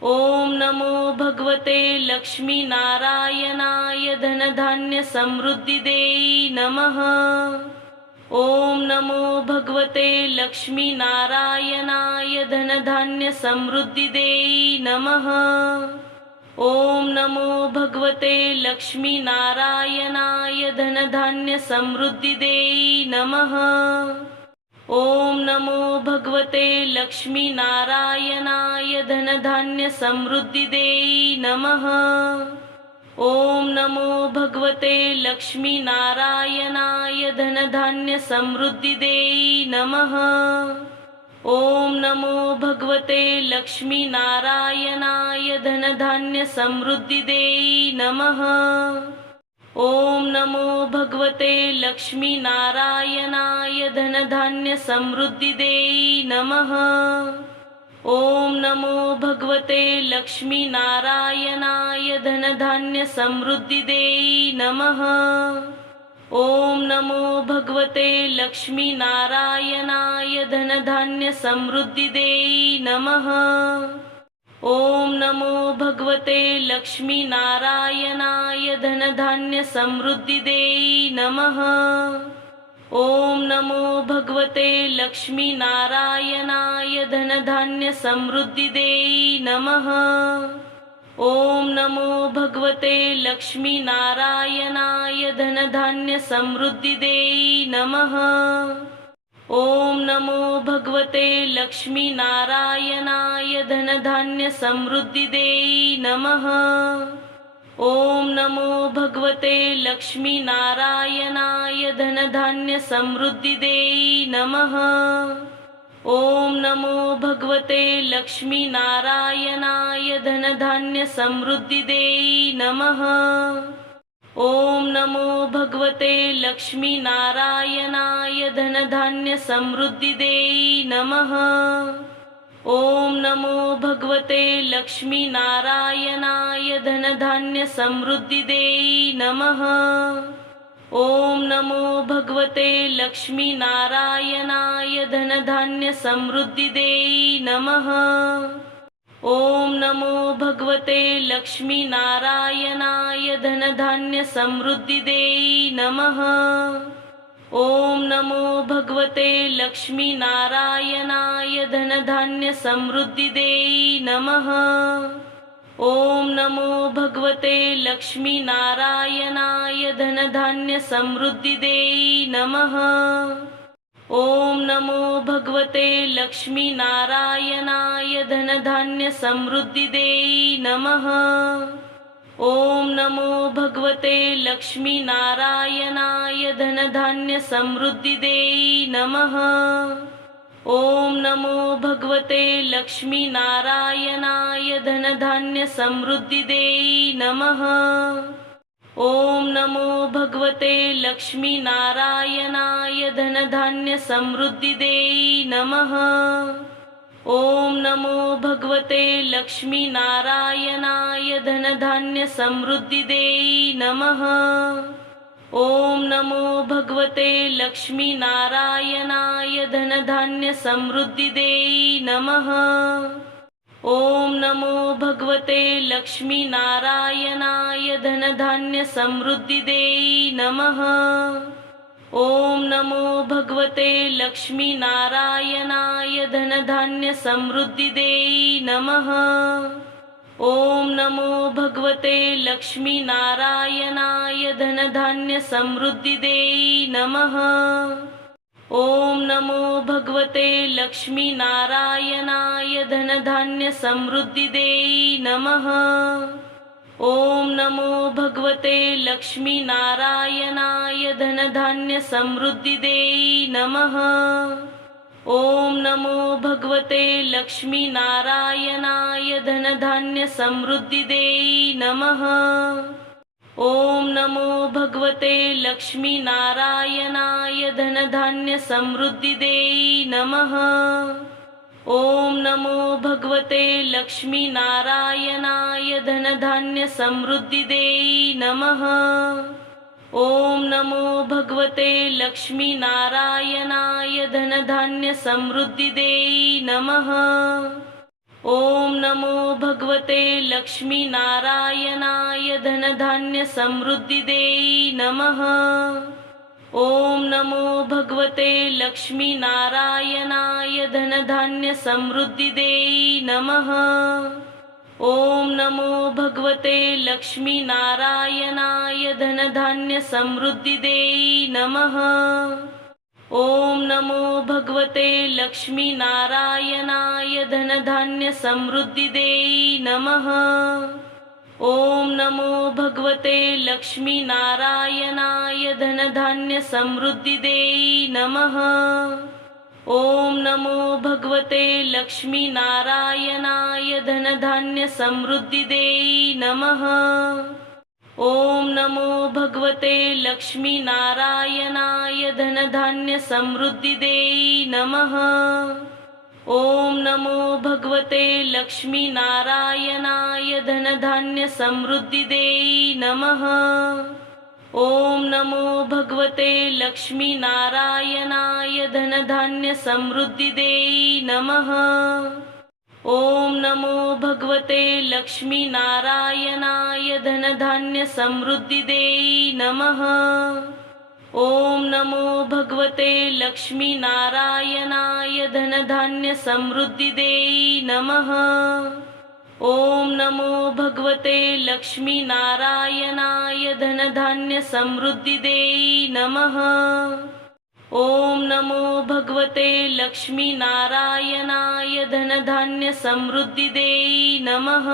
ओम नमो भगवते लक्ष्मी नारायणाय धनधान्य समृद्धिदे नमः। ओम नमो भगवते लक्ष्मी नारायणाय धनधान्य समृद्धिदे नमः। ओम नमो भगवते लक्ष्मी नारायणाय धनधान्य समृद्धिदे नमः। ओम नमो भगवते लक्ष्मी नारायणाय धनधान्य समृद्धिदे नमः। ओम नमो भगवते लक्ष्मी नारायणाय धनधान्य समृद्धिदे नमः। ओम नमो भगवते लक्ष्मी नारायणाय धनधान्य समृद्धिदे नमः। ओम नमो भगवते लक्ष्मी नारायणाय धनधान्य समृद्धिदे नमः। ओम नमो भगवते लक्ष्मी नारायणाय धनधान्य समृद्धिदे नमः। ओम नमो भगवते लक्ष्मी नारायणाय धनधान्य समृद्धिदे नमः। ओम नमो भगवते लक्ष्मी नारायणाय धनधान्य समृद्धिदे नमः। ओम नमो भगवते लक्ष्मी नारायणाय धनधान्य समृद्धिदे नमः। ओम नमो भगवते लक्ष्मी नारायणाय धनधान्य समृद्धिदे नमः। ओम नमो भगवते लक्ष्मी नारायणाय धनधान्य समृद्धिदे नमः। ओम नमो भगवते लक्ष्मी नारायणाय धनधान्य समृद्धिदे नमः। ओम नमो भगवते लक्ष्मी नारायणाय धनधान्य समृद्धिदे नमः। ओम नमो भगवते लक्ष्मी नारायणाय धनधान्य समृद्धिदे नमः। ओम नमो भगवते लक्ष्मी नारायणाय धनधान्य समृद्धिदे नमः। ओम नमो भगवते लक्ष्मी नारायणाय धनधान्य समृद्धिदे नमः। ओम नमो भगवते लक्ष्मी नारायणाय धनधान्य समृद्धिदे नमः। ओम नमो भगवते लक्ष्मी नारायणाय धनधान्य समृद्धिदे नमः। ओम नमो भगवते लक्ष्मी नारायणाय धनधान्य समृद्धिदे नमः। ओम नमो भगवते लक्ष्मी नारायणाय धनधान्य समृद्धिदे नमः। ओम नमो भगवते लक्ष्मी नारायणाय धनधान्य समृद्धिदे नमः। ओम नमो भगवते लक्ष्मी नारायणाय धनधान्य समृद्धिदे नमः। ओम नमो भगवते लक्ष्मी नारायणाय धनधान्य समृद्धिदे नमः। ओम नमो भगवते लक्ष्मी नारायणाय धनधान्य समृद्धिदे नमः। ओम नमो भगवते लक्ष्मी नारायणाय धनधान्य समृद्धिदे नमः। ओम नमो भगवते लक्ष्मी नारायणाय धनधान्य समृद्धिदे नमः। ओम नमो भगवते लक्ष्मी नारायणाय धनधान्य समृद्धिदे नमः। ओम नमो भगवते लक्ष्मी नारायणाय धनधान्य समृद्धिदे नमः। ओम नमो भगवते लक्ष्मी नारायणाय धनधान्य समृद्धिदे नमः। ओम नमो भगवते लक्ष्मी नारायणाय धनधान्य समृद्धिदे नमः। ओम नमो भगवते लक्ष्मी नारायणाय धनधान्य समृद्धिदे नमः। ओम नमो भगवते लक्ष्मी नारायणाय धनधान्य समृद्धिदे नमः। ओम नमो भगवते लक्ष्मी नारायणाय धनधान्य समृद्धिदे नमः। ओम नमो भगवते लक्ष्मी नारायणाय धनधान्य समृद्धिदे नमः। ओम नमो भगवते लक्ष्मी नारायणाय धनधान्य समृद्धिदे नमः। ओम नमो भगवते लक्ष्मी नारायणाय धनधान्य समृद्धिदे नमः। ओम नमो भगवते लक्ष्मी नारायणाय धनधान्य समृद्धिदे नमः। ओम नमो भगवते लक्ष्मी नारायणाय धनधान्य समृद्धिदे नमः। ओम नमो भगवते लक्ष्मी नारायणाय धनधान्य समृद्धिदे नमः। ओम नमो भगवते लक्ष्मी नारायणाय धनधान्य समृद्धिदे नमः। ओम नमो भगवते लक्ष्मी नारायणाय धनधान्य समृद्धिदे नमः। ओम नमो भगवते लक्ष्मी नारायणाय धनधान्य समृद्धिदे नमः। ओम नमो भगवते लक्ष्मी नारायणाय धनधान्य समृद्धिदे नमः। ओम नमो भगवते लक्ष्मी नारायणाय धनधान्य समृद्धिदे नमः। ओम नमो भगवते लक्ष्मी नारायणाय धनधान्य समृद्धिदे नमः। ओम नमो भगवते लक्ष्मी नारायणाय धनधान्य समृद्धिदे नमः। ओम नमो भगवते लक्ष्मी नारायणाय धनधान्य समृद्धिदे नमः।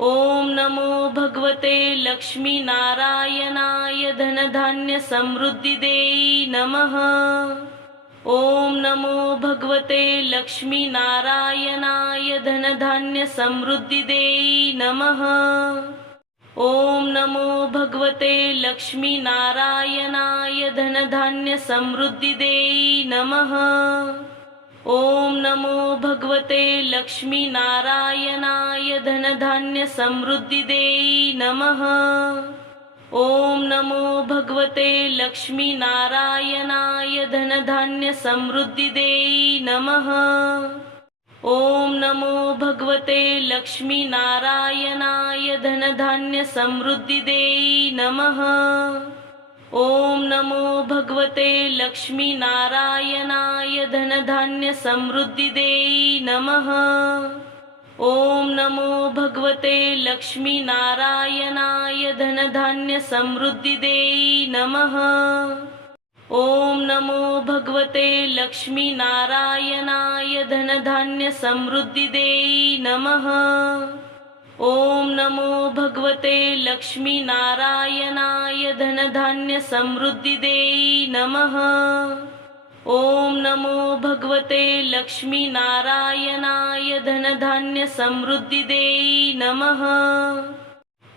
ओम नमो भगवते लक्ष्मी नारायणाय धनधान्य समृद्धिदे नमः। ओम नमो भगवते लक्ष्मी नारायणाय धनधान्य समृद्धिदे नमः। ओम नमो भगवते लक्ष्मी नारायणाय धनधान्य समृद्धिदे नमः। ओम नमो भगवते लक्ष्मी नारायणाय धनधान्य समृद्धिदे नमः। ओम नमो भगवते लक्ष्मी नारायणाय धनधान्य समृद्धिदे नमः। ओम नमो भगवते लक्ष्मी नारायणाय धनधान्य समृद्धिदे नमः। ओम नमो भगवते लक्ष्मी नारायणाय धनधान्य समृद्धिदे नमः। ओम नमो भगवते लक्ष्मी नारायणाय धनधान्य समृद्धिदे नमः। ओम नमो भगवते लक्ष्मी नारायणाय धनधान्य समृद्धिदे नमः। ओम नमो भगवते लक्ष्मी नारायणाय धनधान्य समृद्धिदे नमः। ओम नमो भगवते लक्ष्मी नारायणाय धनधान्य समृद्धिदे नमः।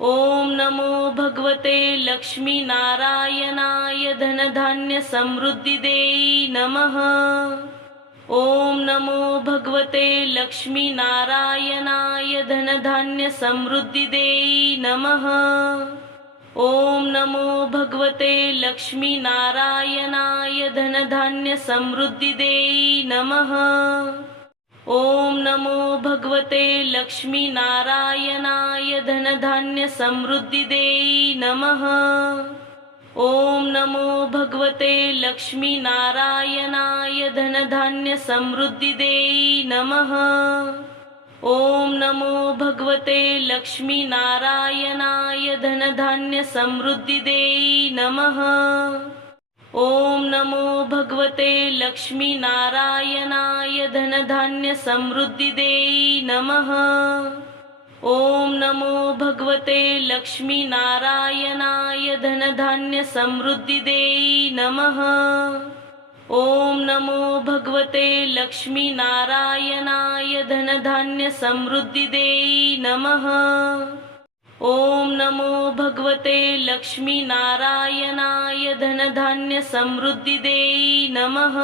ओम नमो भगवते लक्ष्मी नारायणाय धनधान्य समृद्धिदे नमः। ओम नमो भगवते लक्ष्मी नारायणाय धनधान्य समृद्धिदे नमः। ओम नमो भगवते लक्ष्मी नारायणाय धनधान्य समृद्धिदे नमः। ओम नमो भगवते लक्ष्मी नारायणाय धनधान्य समृद्धिदे नमः। ओम नमो भगवते लक्ष्मी नारायणाय धनधान्य समृद्धिदे नमः। ओम नमो भगवते लक्ष्मी नारायणाय धनधान्य समृद्धिदे नमः। ओम नमो भगवते लक्ष्मी नारायणाय धनधान्य समृद्धिदे नमः। ओम नमो भगवते लक्ष्मी नारायणाय धनधान्य समृद्धिदे नमः। ओम नमो भगवते लक्ष्मी नारायणाय धनधान्य समृद्धिदे नमः। ओम नमो भगवते लक्ष्मी नारायणाय धनधान्य समृद्धिदे नमः।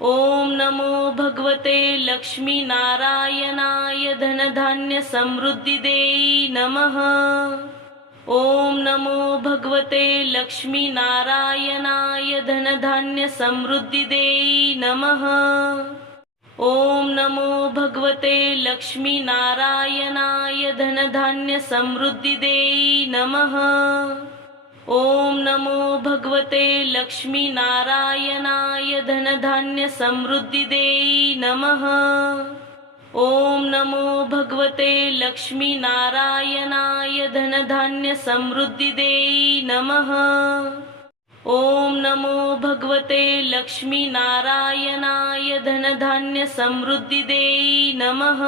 ओम नमो भगवते लक्ष्मी नारायणाय धनधान्य समृद्धिदे नमः। ओम नमो भगवते लक्ष्मी नारायणाय धनधान्य समृद्धिदे नमः। ओम नमो भगवते लक्ष्मी नारायणाय धनधान्य समृद्धिदे नमः। ओम नमो भगवते लक्ष्मी नारायणाय धनधान्य समृद्धिदे नमः। ओम नमो भगवते लक्ष्मी नारायणाय धनधान्य समृद्धिदे नमः। ओम नमो भगवते लक्ष्मी नारायणाय धनधान्य समृद्धिदे नमः।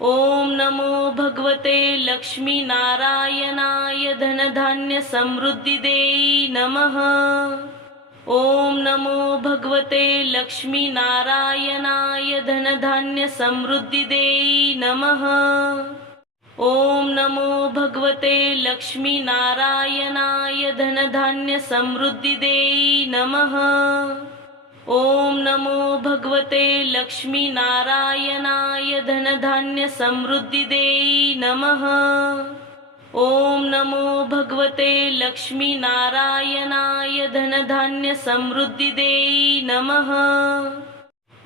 ओम नमो भगवते लक्ष्मी नारायणाय धनधान्य समृद्धिदे नमः। ओम नमो भगवते लक्ष्मी नारायणाय धनधान्य समृद्धिदे नमः। ओम नमो भगवते लक्ष्मी नारायणाय धनधान्य समृद्धिदे नमः। ओम नमो भगवते लक्ष्मी नारायणाय धनधान्य समृद्धिदे नमः। ओम नमो भगवते लक्ष्मी नारायणाय धनधान्य समृद्धिदे नमः।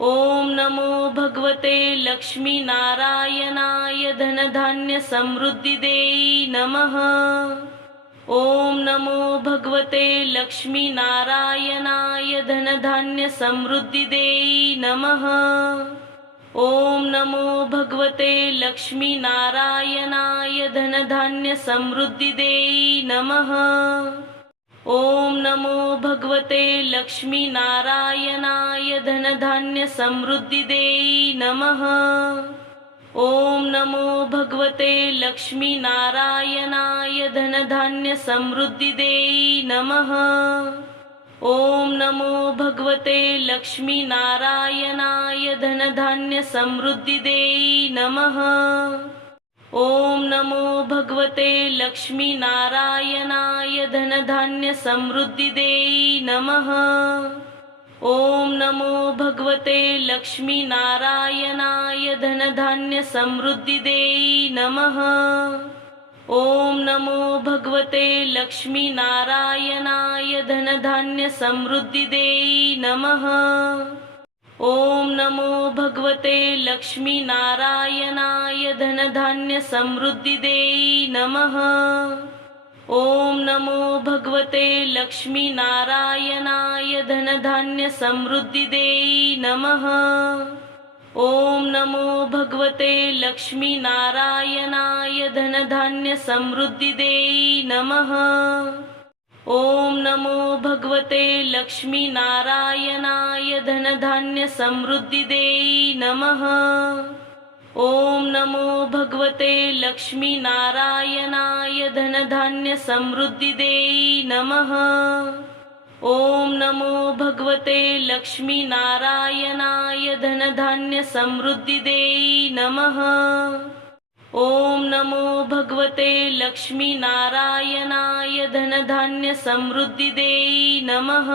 ओम नमो भगवते लक्ष्मी नारायणाय धनधान्य समृद्धिदे नमः। ओम नमो भगवते लक्ष्मी नारायणाय धनधान्य समृद्धिदे नमः। ओम नमो भगवते लक्ष्मी नारायणाय धनधान्य समृद्धिदे नमः। ओम नमो भगवते लक्ष्मी नारायणाय धनधान्य समृद्धिदे नमः। ओम नमो भगवते लक्ष्मी नारायणाय धनधान्य समृद्धिदे नमः। ओम नमो भगवते लक्ष्मी नारायणाय धनधान्य समृद्धिदे नमः। ओम नमो भगवते लक्ष्मी नारायणाय धनधान्य समृद्धिदे नमः। ओम नमो भगवते लक्ष्मी नारायणाय धनधान्य समृद्धिदे नमः। ओम नमो भगवते लक्ष्मी नारायणाय धनधान्य समृद्धिदे नमः। ओम नमो भगवते लक्ष्मी नारायणाय धनधान्य समृद्धिदे नमः। ओम नमो भगवते लक्ष्मी नारायणाय धनधान्य समृद्धिदे नमः। ओम नमो भगवते लक्ष्मी नारायणाय धनधान्य समृद्धिदे नमः। ओम नमो भगवते लक्ष्मी नारायणाय धनधान्य समृद्धिदे नमः। ओम नमो भगवते लक्ष्मी नारायणाय धनधान्य समृद्धिदे नमः। ओम नमो भगवते लक्ष्मी नारायणाय धनधान्य समृद्धिदे नमः। ओम नमो भगवते लक्ष्मी नारायणाय धनधान्य समृद्धिदे नमः। ओम नमो भगवते लक्ष्मी नारायणाय धनधान्य समृद्धिदे नमः।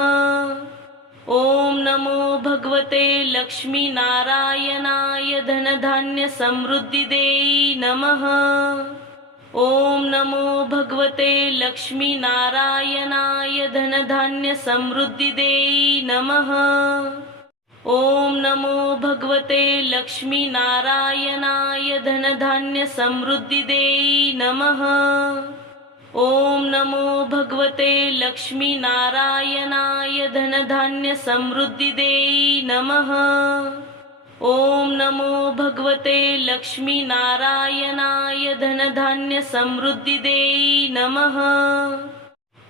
ओम नमो भगवते लक्ष्मी नारायणाय धनधान्य समृद्धिदे नमः। ओम नमो भगवते लक्ष्मी नारायणाय धनधान्य समृद्धिदे नमः। ओम नमो भगवते लक्ष्मी नारायणाय धनधान्य समृद्धिदे नमः। ओम नमो भगवते लक्ष्मी नारायणाय धनधान्य समृद्धिदे नमः।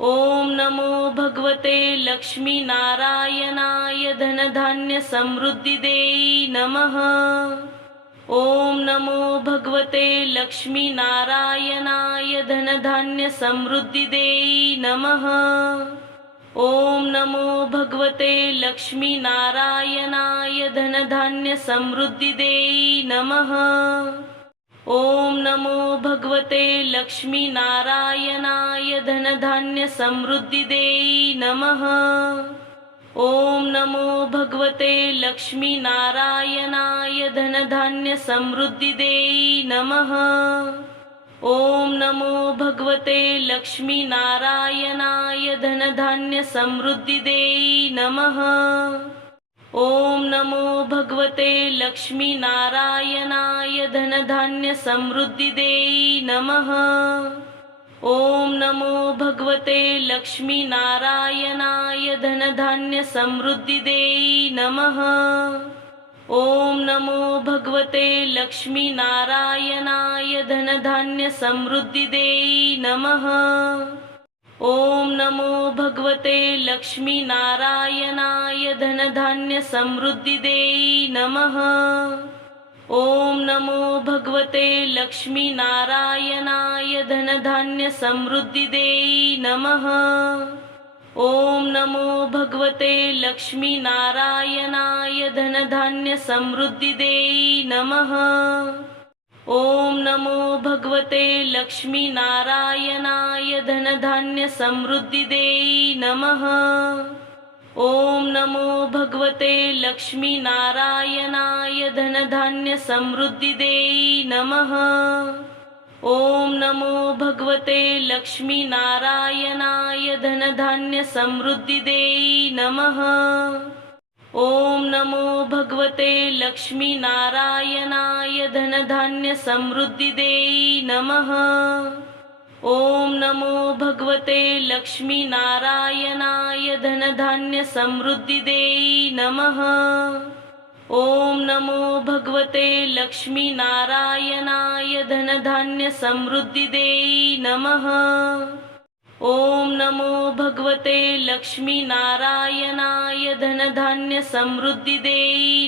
ओम नमो भगवते लक्ष्मी नारायणाय धनधान्य समृद्धिदे नमः। ओम नमो भगवते लक्ष्मी नारायणाय धनधान्य समृद्धिदे नमः। ओम नमो भगवते लक्ष्मी नारायणाय धनधान्य समृद्धिदे नमः। ओम नमो भगवते लक्ष्मी नारायणाय धनधान्य समृद्धिदे नमः। ओम नमो भगवते लक्ष्मी नारायणाय धनधान्य समृद्धिदे नमः। ओम नमो भगवते लक्ष्मी नारायणाय धनधान्य समृद्धिदे नमः। ओम नमो भगवते लक्ष्मी नारायणाय धनधान्य समृद्धिदे नमः। ओम नमो भगवते लक्ष्मी नारायणाय धनधान्य समृद्धिदे नमः। ओम नमो भगवते लक्ष्मी नारायणाय धनधान्य समृद्धिदे नमः। ओम नमो भगवते लक्ष्मी नारायणाय धनधान्य समृद्धिदे नमः। ओम नमो भगवते लक्ष्मी नारायणाय धनधान्य समृद्धिदे नमः। ओम नमो भगवते लक्ष्मी नारायणाय धनधान्य समृद्धिदे नमः। ओम नमो भगवते लक्ष्मी नारायणाय धनधान्य समृद्धिदे नमः। ओम नमो भगवते लक्ष्मी नारायणाय धनधान्य समृद्धिदे नमः। ओम नमो भगवते लक्ष्मी नारायणाय धनधान्य समृद्धिदे नमः। ओम नमो भगवते लक्ष्मी नारायणाय धनधान्य समृद्धिदे नमः। ओम नमो भगवते लक्ष्मी नारायणाय धनधान्य समृद्धिदे नमः। ओम नमो भगवते लक्ष्मी नारायणाय धनधान्य समृद्धिदे नमः। ओम नमो भगवते लक्ष्मी नारायणाय धनधान्य समृद्धिदे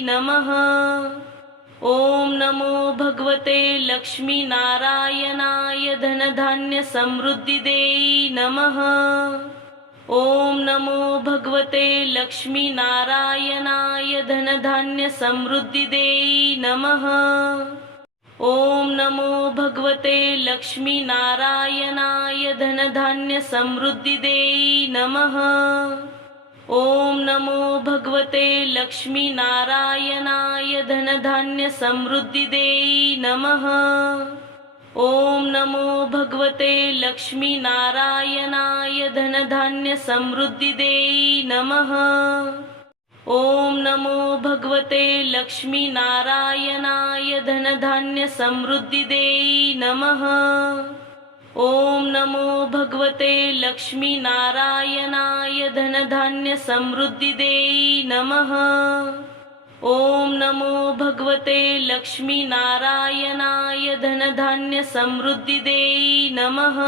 नमः। ओम नमो भगवते लक्ष्मी नारायणाय धनधान्य समृद्धिदे नमः। ओम नमो भगवते लक्ष्मी नारायणाय धनधान्य समृद्धिदे नमः। ओम नमो भगवते लक्ष्मी नारायणाय धनधान्य समृद्धिदे नमः। ओम नमो भगवते लक्ष्मी नारायणाय धनधान्य समृद्धिदे नमः। ओम नमो भगवते लक्ष्मी नारायणाय धनधान्य समृद्धिदे नमः। ओम नमो भगवते लक्ष्मी नारायणाय धनधान्य समृद्धिदे नमः। ओम नमो भगवते लक्ष्मी नारायणाय धनधान्य समृद्धिदे नमः। ओम नमो भगवते लक्ष्मी नारायणाय धनधान्य समृद्धिदे नमः।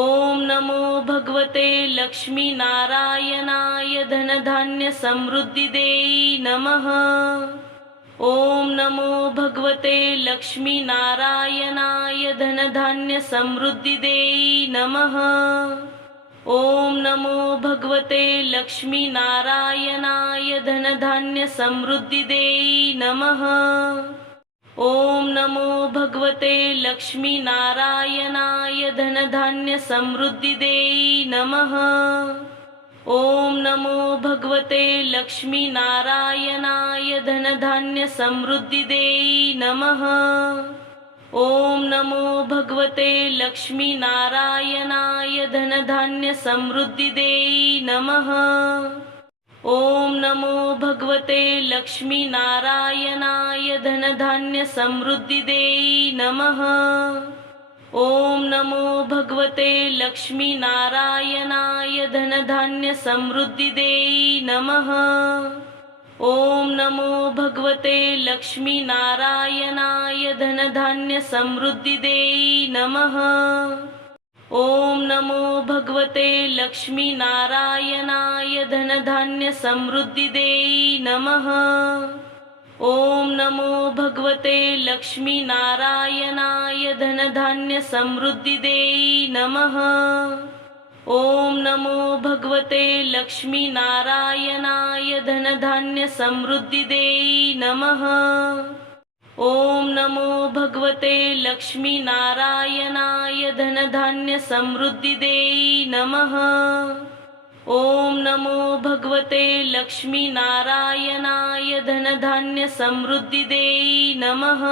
ओम नमो भगवते लक्ष्मी नारायणाय धनधान्य समृद्धिदे नमः। ओम नमो भगवते लक्ष्मी नारायणाय धनधान्य समृद्धिदे नमः। ओम नमो भगवते लक्ष्मी नारायणाय धनधान्य समृद्धिदे नमः। ओम नमो भगवते लक्ष्मी नारायणाय धनधान्य समृद्धिदे नमः। ओम नमो भगवते लक्ष्मी नारायणाय धनधान्य समृद्धिदे नमः। ओम नमो भगवते लक्ष्मी नारायणाय धनधान्य समृद्धिदे नमः। ओम नमो भगवते लक्ष्मी नारायणाय धनधान्य समृद्धिदे नमः। ओम नमो भगवते लक्ष्मी नारायणाय धनधान्य समृद्धिदे नमः। ओम नमो भगवते लक्ष्मी नारायणाय धनधान्य समृद्धिदे नमः। ओम नमो भगवते लक्ष्मी नारायणाय धनधान्य समृद्धिदे नमः। ओम नमो भगवते लक्ष्मी नारायणाय धनधान्य समृद्धिदे नमः। ओम नमो भगवते लक्ष्मी नारायणाय धनधान्य समृद्धिदे नमः। ओम नमो भगवते लक्ष्मी नारायणाय धनधान्य समृद्धिदे नमः। ओम नमो भगवते लक्ष्मी नारायणाय धनधान्य समृद्धिदे नमः।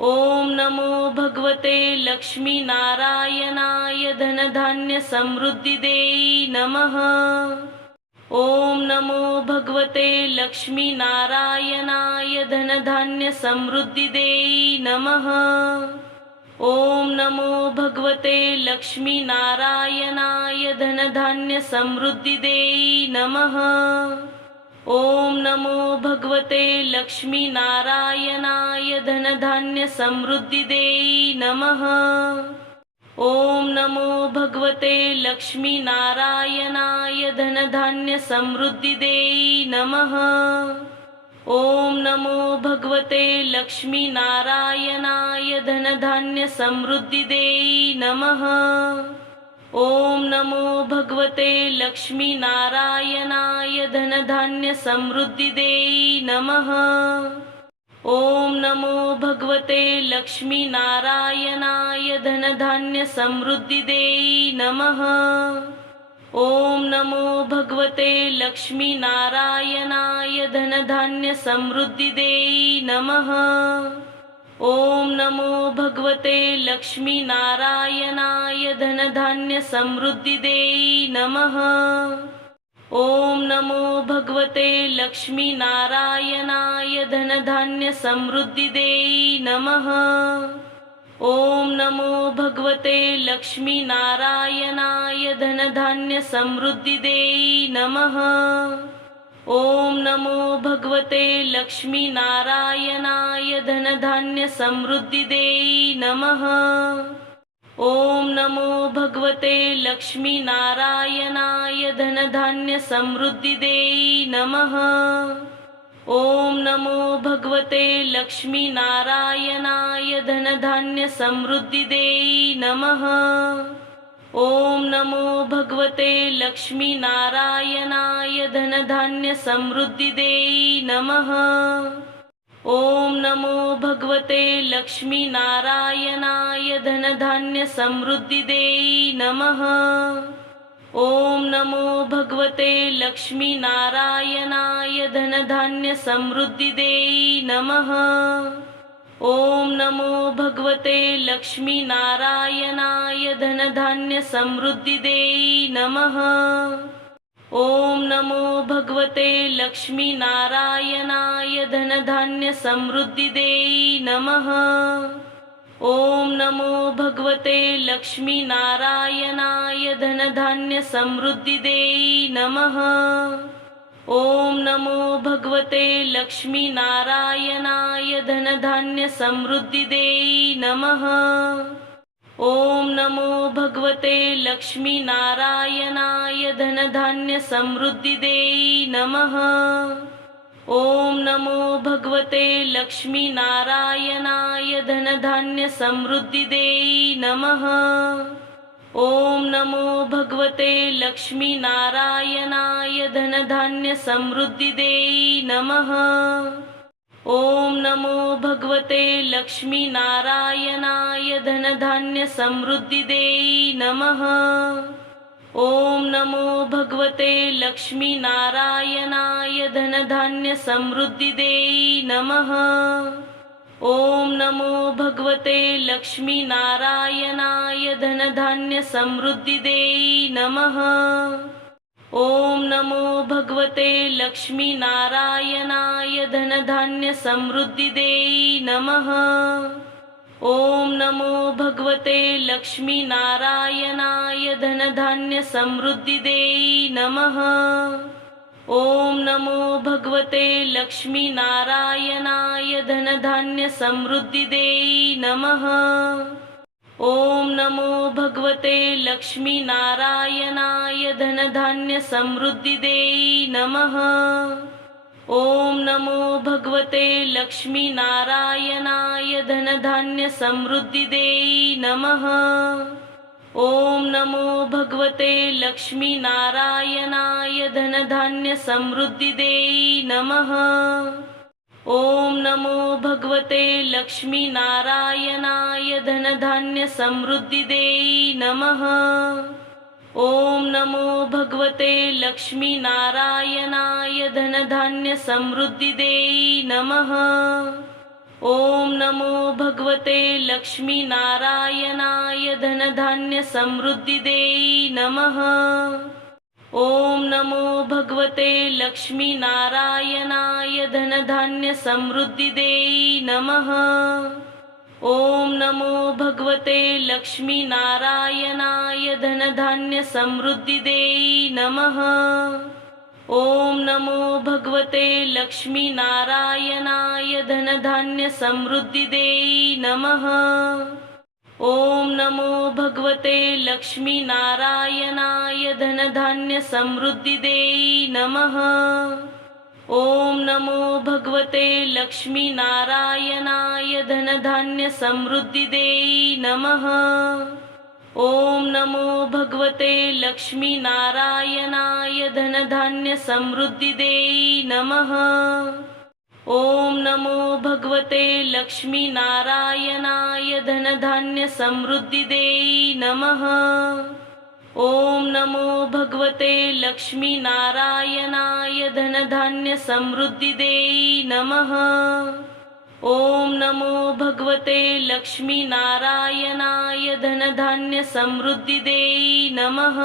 ओम नमो भगवते लक्ष्मी नारायणाय धनधान्य समृद्धिदे नमः। ओम नमो भगवते लक्ष्मी नारायणाय धनधान्य समृद्धिदे नमः। ओम नमो भगवते लक्ष्मी नारायणाय धनधान्य समृद्धिदे नमः। ओम नमो भगवते लक्ष्मी नारायणाय धनधान्य समृद्धिदे नमः। ओम नमो भगवते लक्ष्मी नारायणाय धनधान्य समृद्धिदे नमः। ओम नमो भगवते लक्ष्मी नारायणाय धनधान्य समृद्धिदे नमः। ओम नमो भगवते लक्ष्मी नारायणाय धनधान्य समृद्धिदे नमः। ओम नमो भगवते लक्ष्मी नारायणाय धनधान्य समृद्धिदे नमः। ओम नमो भगवते लक्ष्मी नारायणाय धनधान्य समृद्धिदे नमः। ओम नमो भगवते लक्ष्मी नारायणाय धनधान्य समृद्धिदे नमः। ओम नमो भगवते लक्ष्मी नारायणाय धनधान्य समृद्धिदे नमः। ओम नमो भगवते लक्ष्मी नारायणाय धनधान्य समृद्धिदे नमः। ओम नमो भगवते लक्ष्मी नारायणाय धनधान्य समृद्धिदे नमः। ओम नमो भगवते लक्ष्मी नारायणाय धनधान्य समृद्धिदे नमः। ओम नमो भगवते लक्ष्मी नारायणाय धनधान्य समृद्धिदे नमः। ओम नमो भगवते लक्ष्मी नारायणाय धनधान्य समृद्धिदे नमः। ओम नमो भगवते लक्ष्मी नारायणाय धनधान्य समृद्धिदे नमः। ओम नमो भगवते लक्ष्मी नारायणाय धनधान्य समृद्धिदे नमः। ओम नमो भगवते लक्ष्मी नारायणाय धनधान्य समृद्धिदे नमः। ओम नमो भगवते लक्ष्मी नारायणाय धनधान्य समृद्धिदे नमः। ओम नमो भगवते लक्ष्मी नारायणाय धनधान्य समृद्धिदे नमः। ओम नमो भगवते लक्ष्मी नारायणाय धनधान्य समृद्धिदे नमः। ओम नमो भगवते लक्ष्मी नारायणाय धनधान्य समृद्धिदे नमः। ओम नमो भगवते लक्ष्मी नारायणाय धनधान्य समृद्धिदे नमः। ओम नमो भगवते लक्ष्मी नारायणाय धनधान्य समृद्धिदे नमः। ओम नमो भगवते लक्ष्मी नारायणाय धनधान्य समृद्धिदे नमः। ओम नमो भगवते लक्ष्मी नारायणाय धनधान्य समृद्धिदे नमः। ओम नमो भगवते लक्ष्मी नारायणाय धनधान्य समृद्धिदे नमः। ओम नमो भगवते लक्ष्मी नारायणाय धनधान्य समृद्धिदे नमः। ओम नमो भगवते लक्ष्मी नारायणाय धनधान्य समृद्धिदे नमः। ओम नमो भगवते लक्ष्मी नारायणाय धनधान्य समृद्धिदे नमः। ओम नमो भगवते लक्ष्मी नारायणाय धनधान्य समृद्धिदे नमः। ओम नमो भगवते लक्ष्मी नारायणाय धनधान्य समृद्धिदे नमः। ओम नमो भगवते लक्ष्मी नारायणाय धनधान्य समृद्धिदे नमः। ओम नमो भगवते लक्ष्मी नारायणाय धनधान्य समृद्धिदे नमः। ओम नमो भगवते लक्ष्मी नारायणाय धनधान्य समृद्धिदे नमः। ओम नमो भगवते लक्ष्मी नारायणाय धनधान्य समृद्धिदे नमः। ओम नमो भगवते लक्ष्मी नारायणाय धनधान्य समृद्धिदे नमः। ओम नमो भगवते लक्ष्मी नारायणाय धनधान्य समृद्धिदे नमः। ओम नमो भगवते लक्ष्मी नारायणाय धनधान्य समृद्धिदे नमः। ओम नमो भगवते लक्ष्मी नारायणाय धनधान्य समृद्धिदे नमः। ओम नमो भगवते लक्ष्मी नारायणाय धनधान्य समृद्धी देई नमः। ओम नमो भगवते लक्ष्मी नारायणाय धनधान्य समृद्धी देई नमः। ओम नमो भगवते लक्ष्मी नारायणाय धनधान्य समृद्धी देई नमः। ओम नमो भगवते लक्ष्मी नारायणाय धनधान्य समृद्धी देई नमः। ओम नमो भगवते लक्ष्मी नारायणाय धनधान्य समृद्धी देई नमः।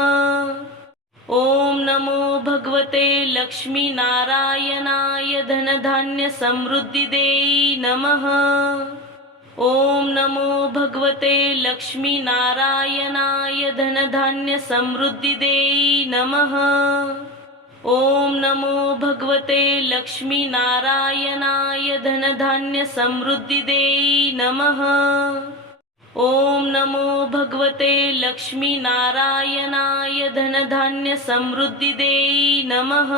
ओम नमो भगवते लक्ष्मी नारायणाय धनधान्य समृद्धी देई नमः। ओम नमो भगवते लक्ष्मी नारायणाय धनधान्य समृद्धी देई नमः। ओम नमो भगवते लक्ष्मी नारायणाय धनधान्य समृद्धी देई नमः। ओम नमो भगवते लक्ष्मी नारायणाय धनधान्य समृद्धी देई नमः।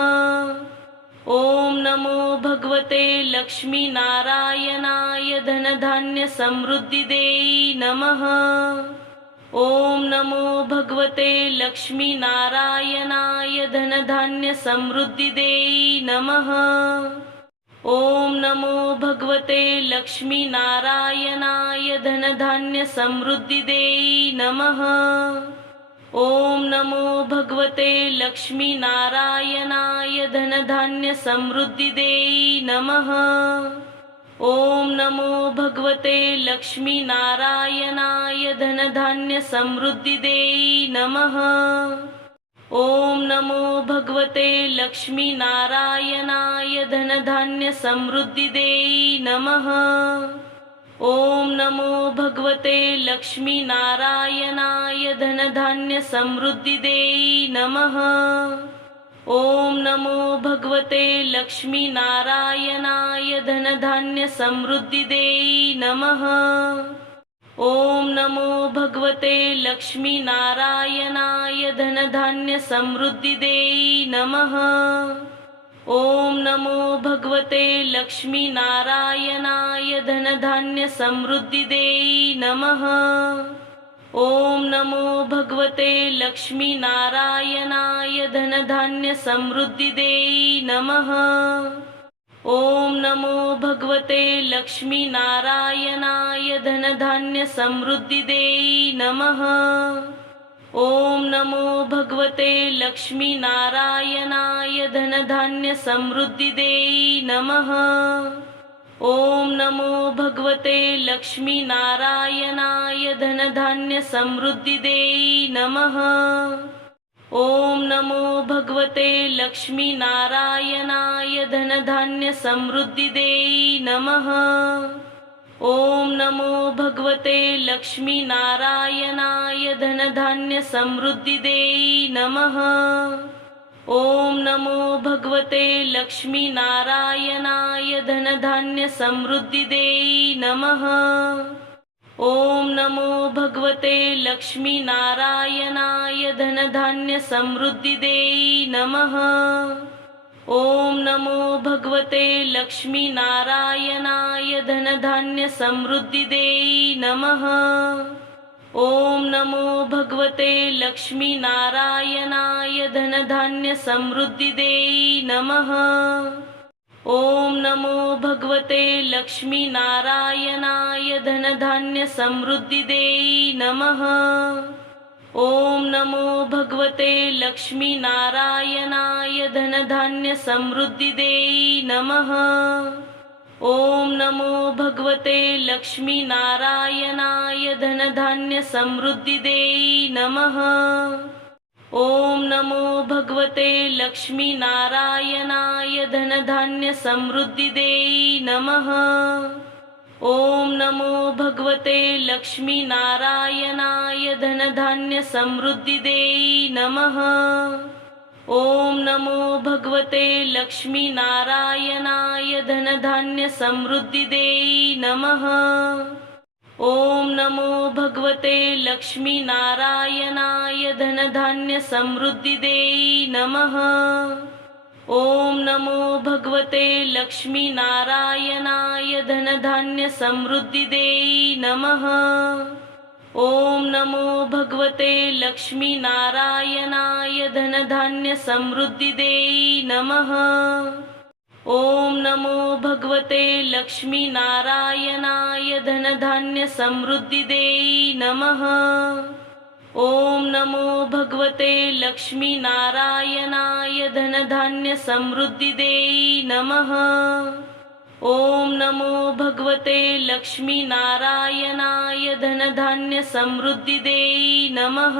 ओम नमो भगवते लक्ष्मी नारायणाय धनधान्य समृद्धी देई नमः। ओम नमो भगवते लक्ष्मी नारायणाय धनधान्य समृद्धी देई नमः। ओम नमो भगवते लक्ष्मी नारायणाय धनधान्य समृद्धी देई नमः। ओम नमो भगवते लक्ष्मी नारायणाय धनधान्य समृद्धी देई नमः। ओम नमो भगवते लक्ष्मी नारायणाय धनधान्य समृद्धी देई नमः। ओम नमो भगवते लक्ष्मी नारायणाय धनधान्य समृद्धी देई नमः। ओम नमो भगवते लक्ष्मी नारायणाय धनधान्य समृद्धी देई नमः। ओम नमो भगवते लक्ष्मी नारायणाय धनधान्य समृद्धी देई नमः। ओम नमो भगवते लक्ष्मी नारायणाय धनधान्य समृद्धी देई नमः। ओम नमो भगवते लक्ष्मी नारायणाय धनधान्य समृद्धी देई नमः। ओम नमो भगवते लक्ष्मी नारायणाय धनधान्य समृद्धी देई नमः। ओम नमो भगवते लक्ष्मी नारायणाय धनधान्य समृद्धी देई नमः। ओम नमो भगवते लक्ष्मी नारायणाय धनधान्य समृद्धी देई नमः। ओम नमो भगवते लक्ष्मी नारायणाय धनधान्य समृद्धी देई नमः। ओम नमो भगवते लक्ष्मी नारायणाय धनधान्य समृद्धी देई नमः। ओम नमो भगवते लक्ष्मी नारायणाय धनधान्य समृद्धी देई नमः। ओम नमो भगवते लक्ष्मी नारायणाय धनधान्य समृद्धी देई नमः। ओम नमो भगवते लक्ष्मी नारायणाय धनधान्य समृद्धी देई नमः। ओम नमो भगवते लक्ष्मी नारायणाय धनधान्य समृद्धी देई नमः। ओम नमो भगवते लक्ष्मी नारायणाय धनधान्य समृद्धी देई नमः। ओम नमो भगवते लक्ष्मी नारायणाय धनधान्य समृद्धी देई नमः। ओम नमो भगवते लक्ष्मी नारायणाय धनधान्य समृद्धी देई नमः। ओम नमो भगवते लक्ष्मी नारायणाय धनधान्य समृद्धी देई नमः। ओम नमो भगवते लक्ष्मी नारायणाय धनधान्य समृद्धी देई नमः। ओम नमो भगवते लक्ष्मी नारायणाय धनधान्य समृद्धी देई नमः। ओम नमो भगवते लक्ष्मी नारायणाय धनधान्य समृद्धी देई नमः। ओम नमो भगवते लक्ष्मी नारायणाय धनधान्य समृद्धी देई नमः। ओम नमो भगवते लक्ष्मी नारायणाय धनधान्य समृद्धी देई नमः। ओम नमो भगवते लक्ष्मी नारायणाय धनधान्य समृद्धी देई नमः। ओम नमो भगवते लक्ष्मी नारायणाय धनधान्य समृद्धी देई नमः। ओम नमो भगवते लक्ष्मी नारायणाय धनधान्य समृद्धी देई नमः। ओम नमो भगवते लक्ष्मी नारायणाय धनधान्य समृद्धी देई नमः।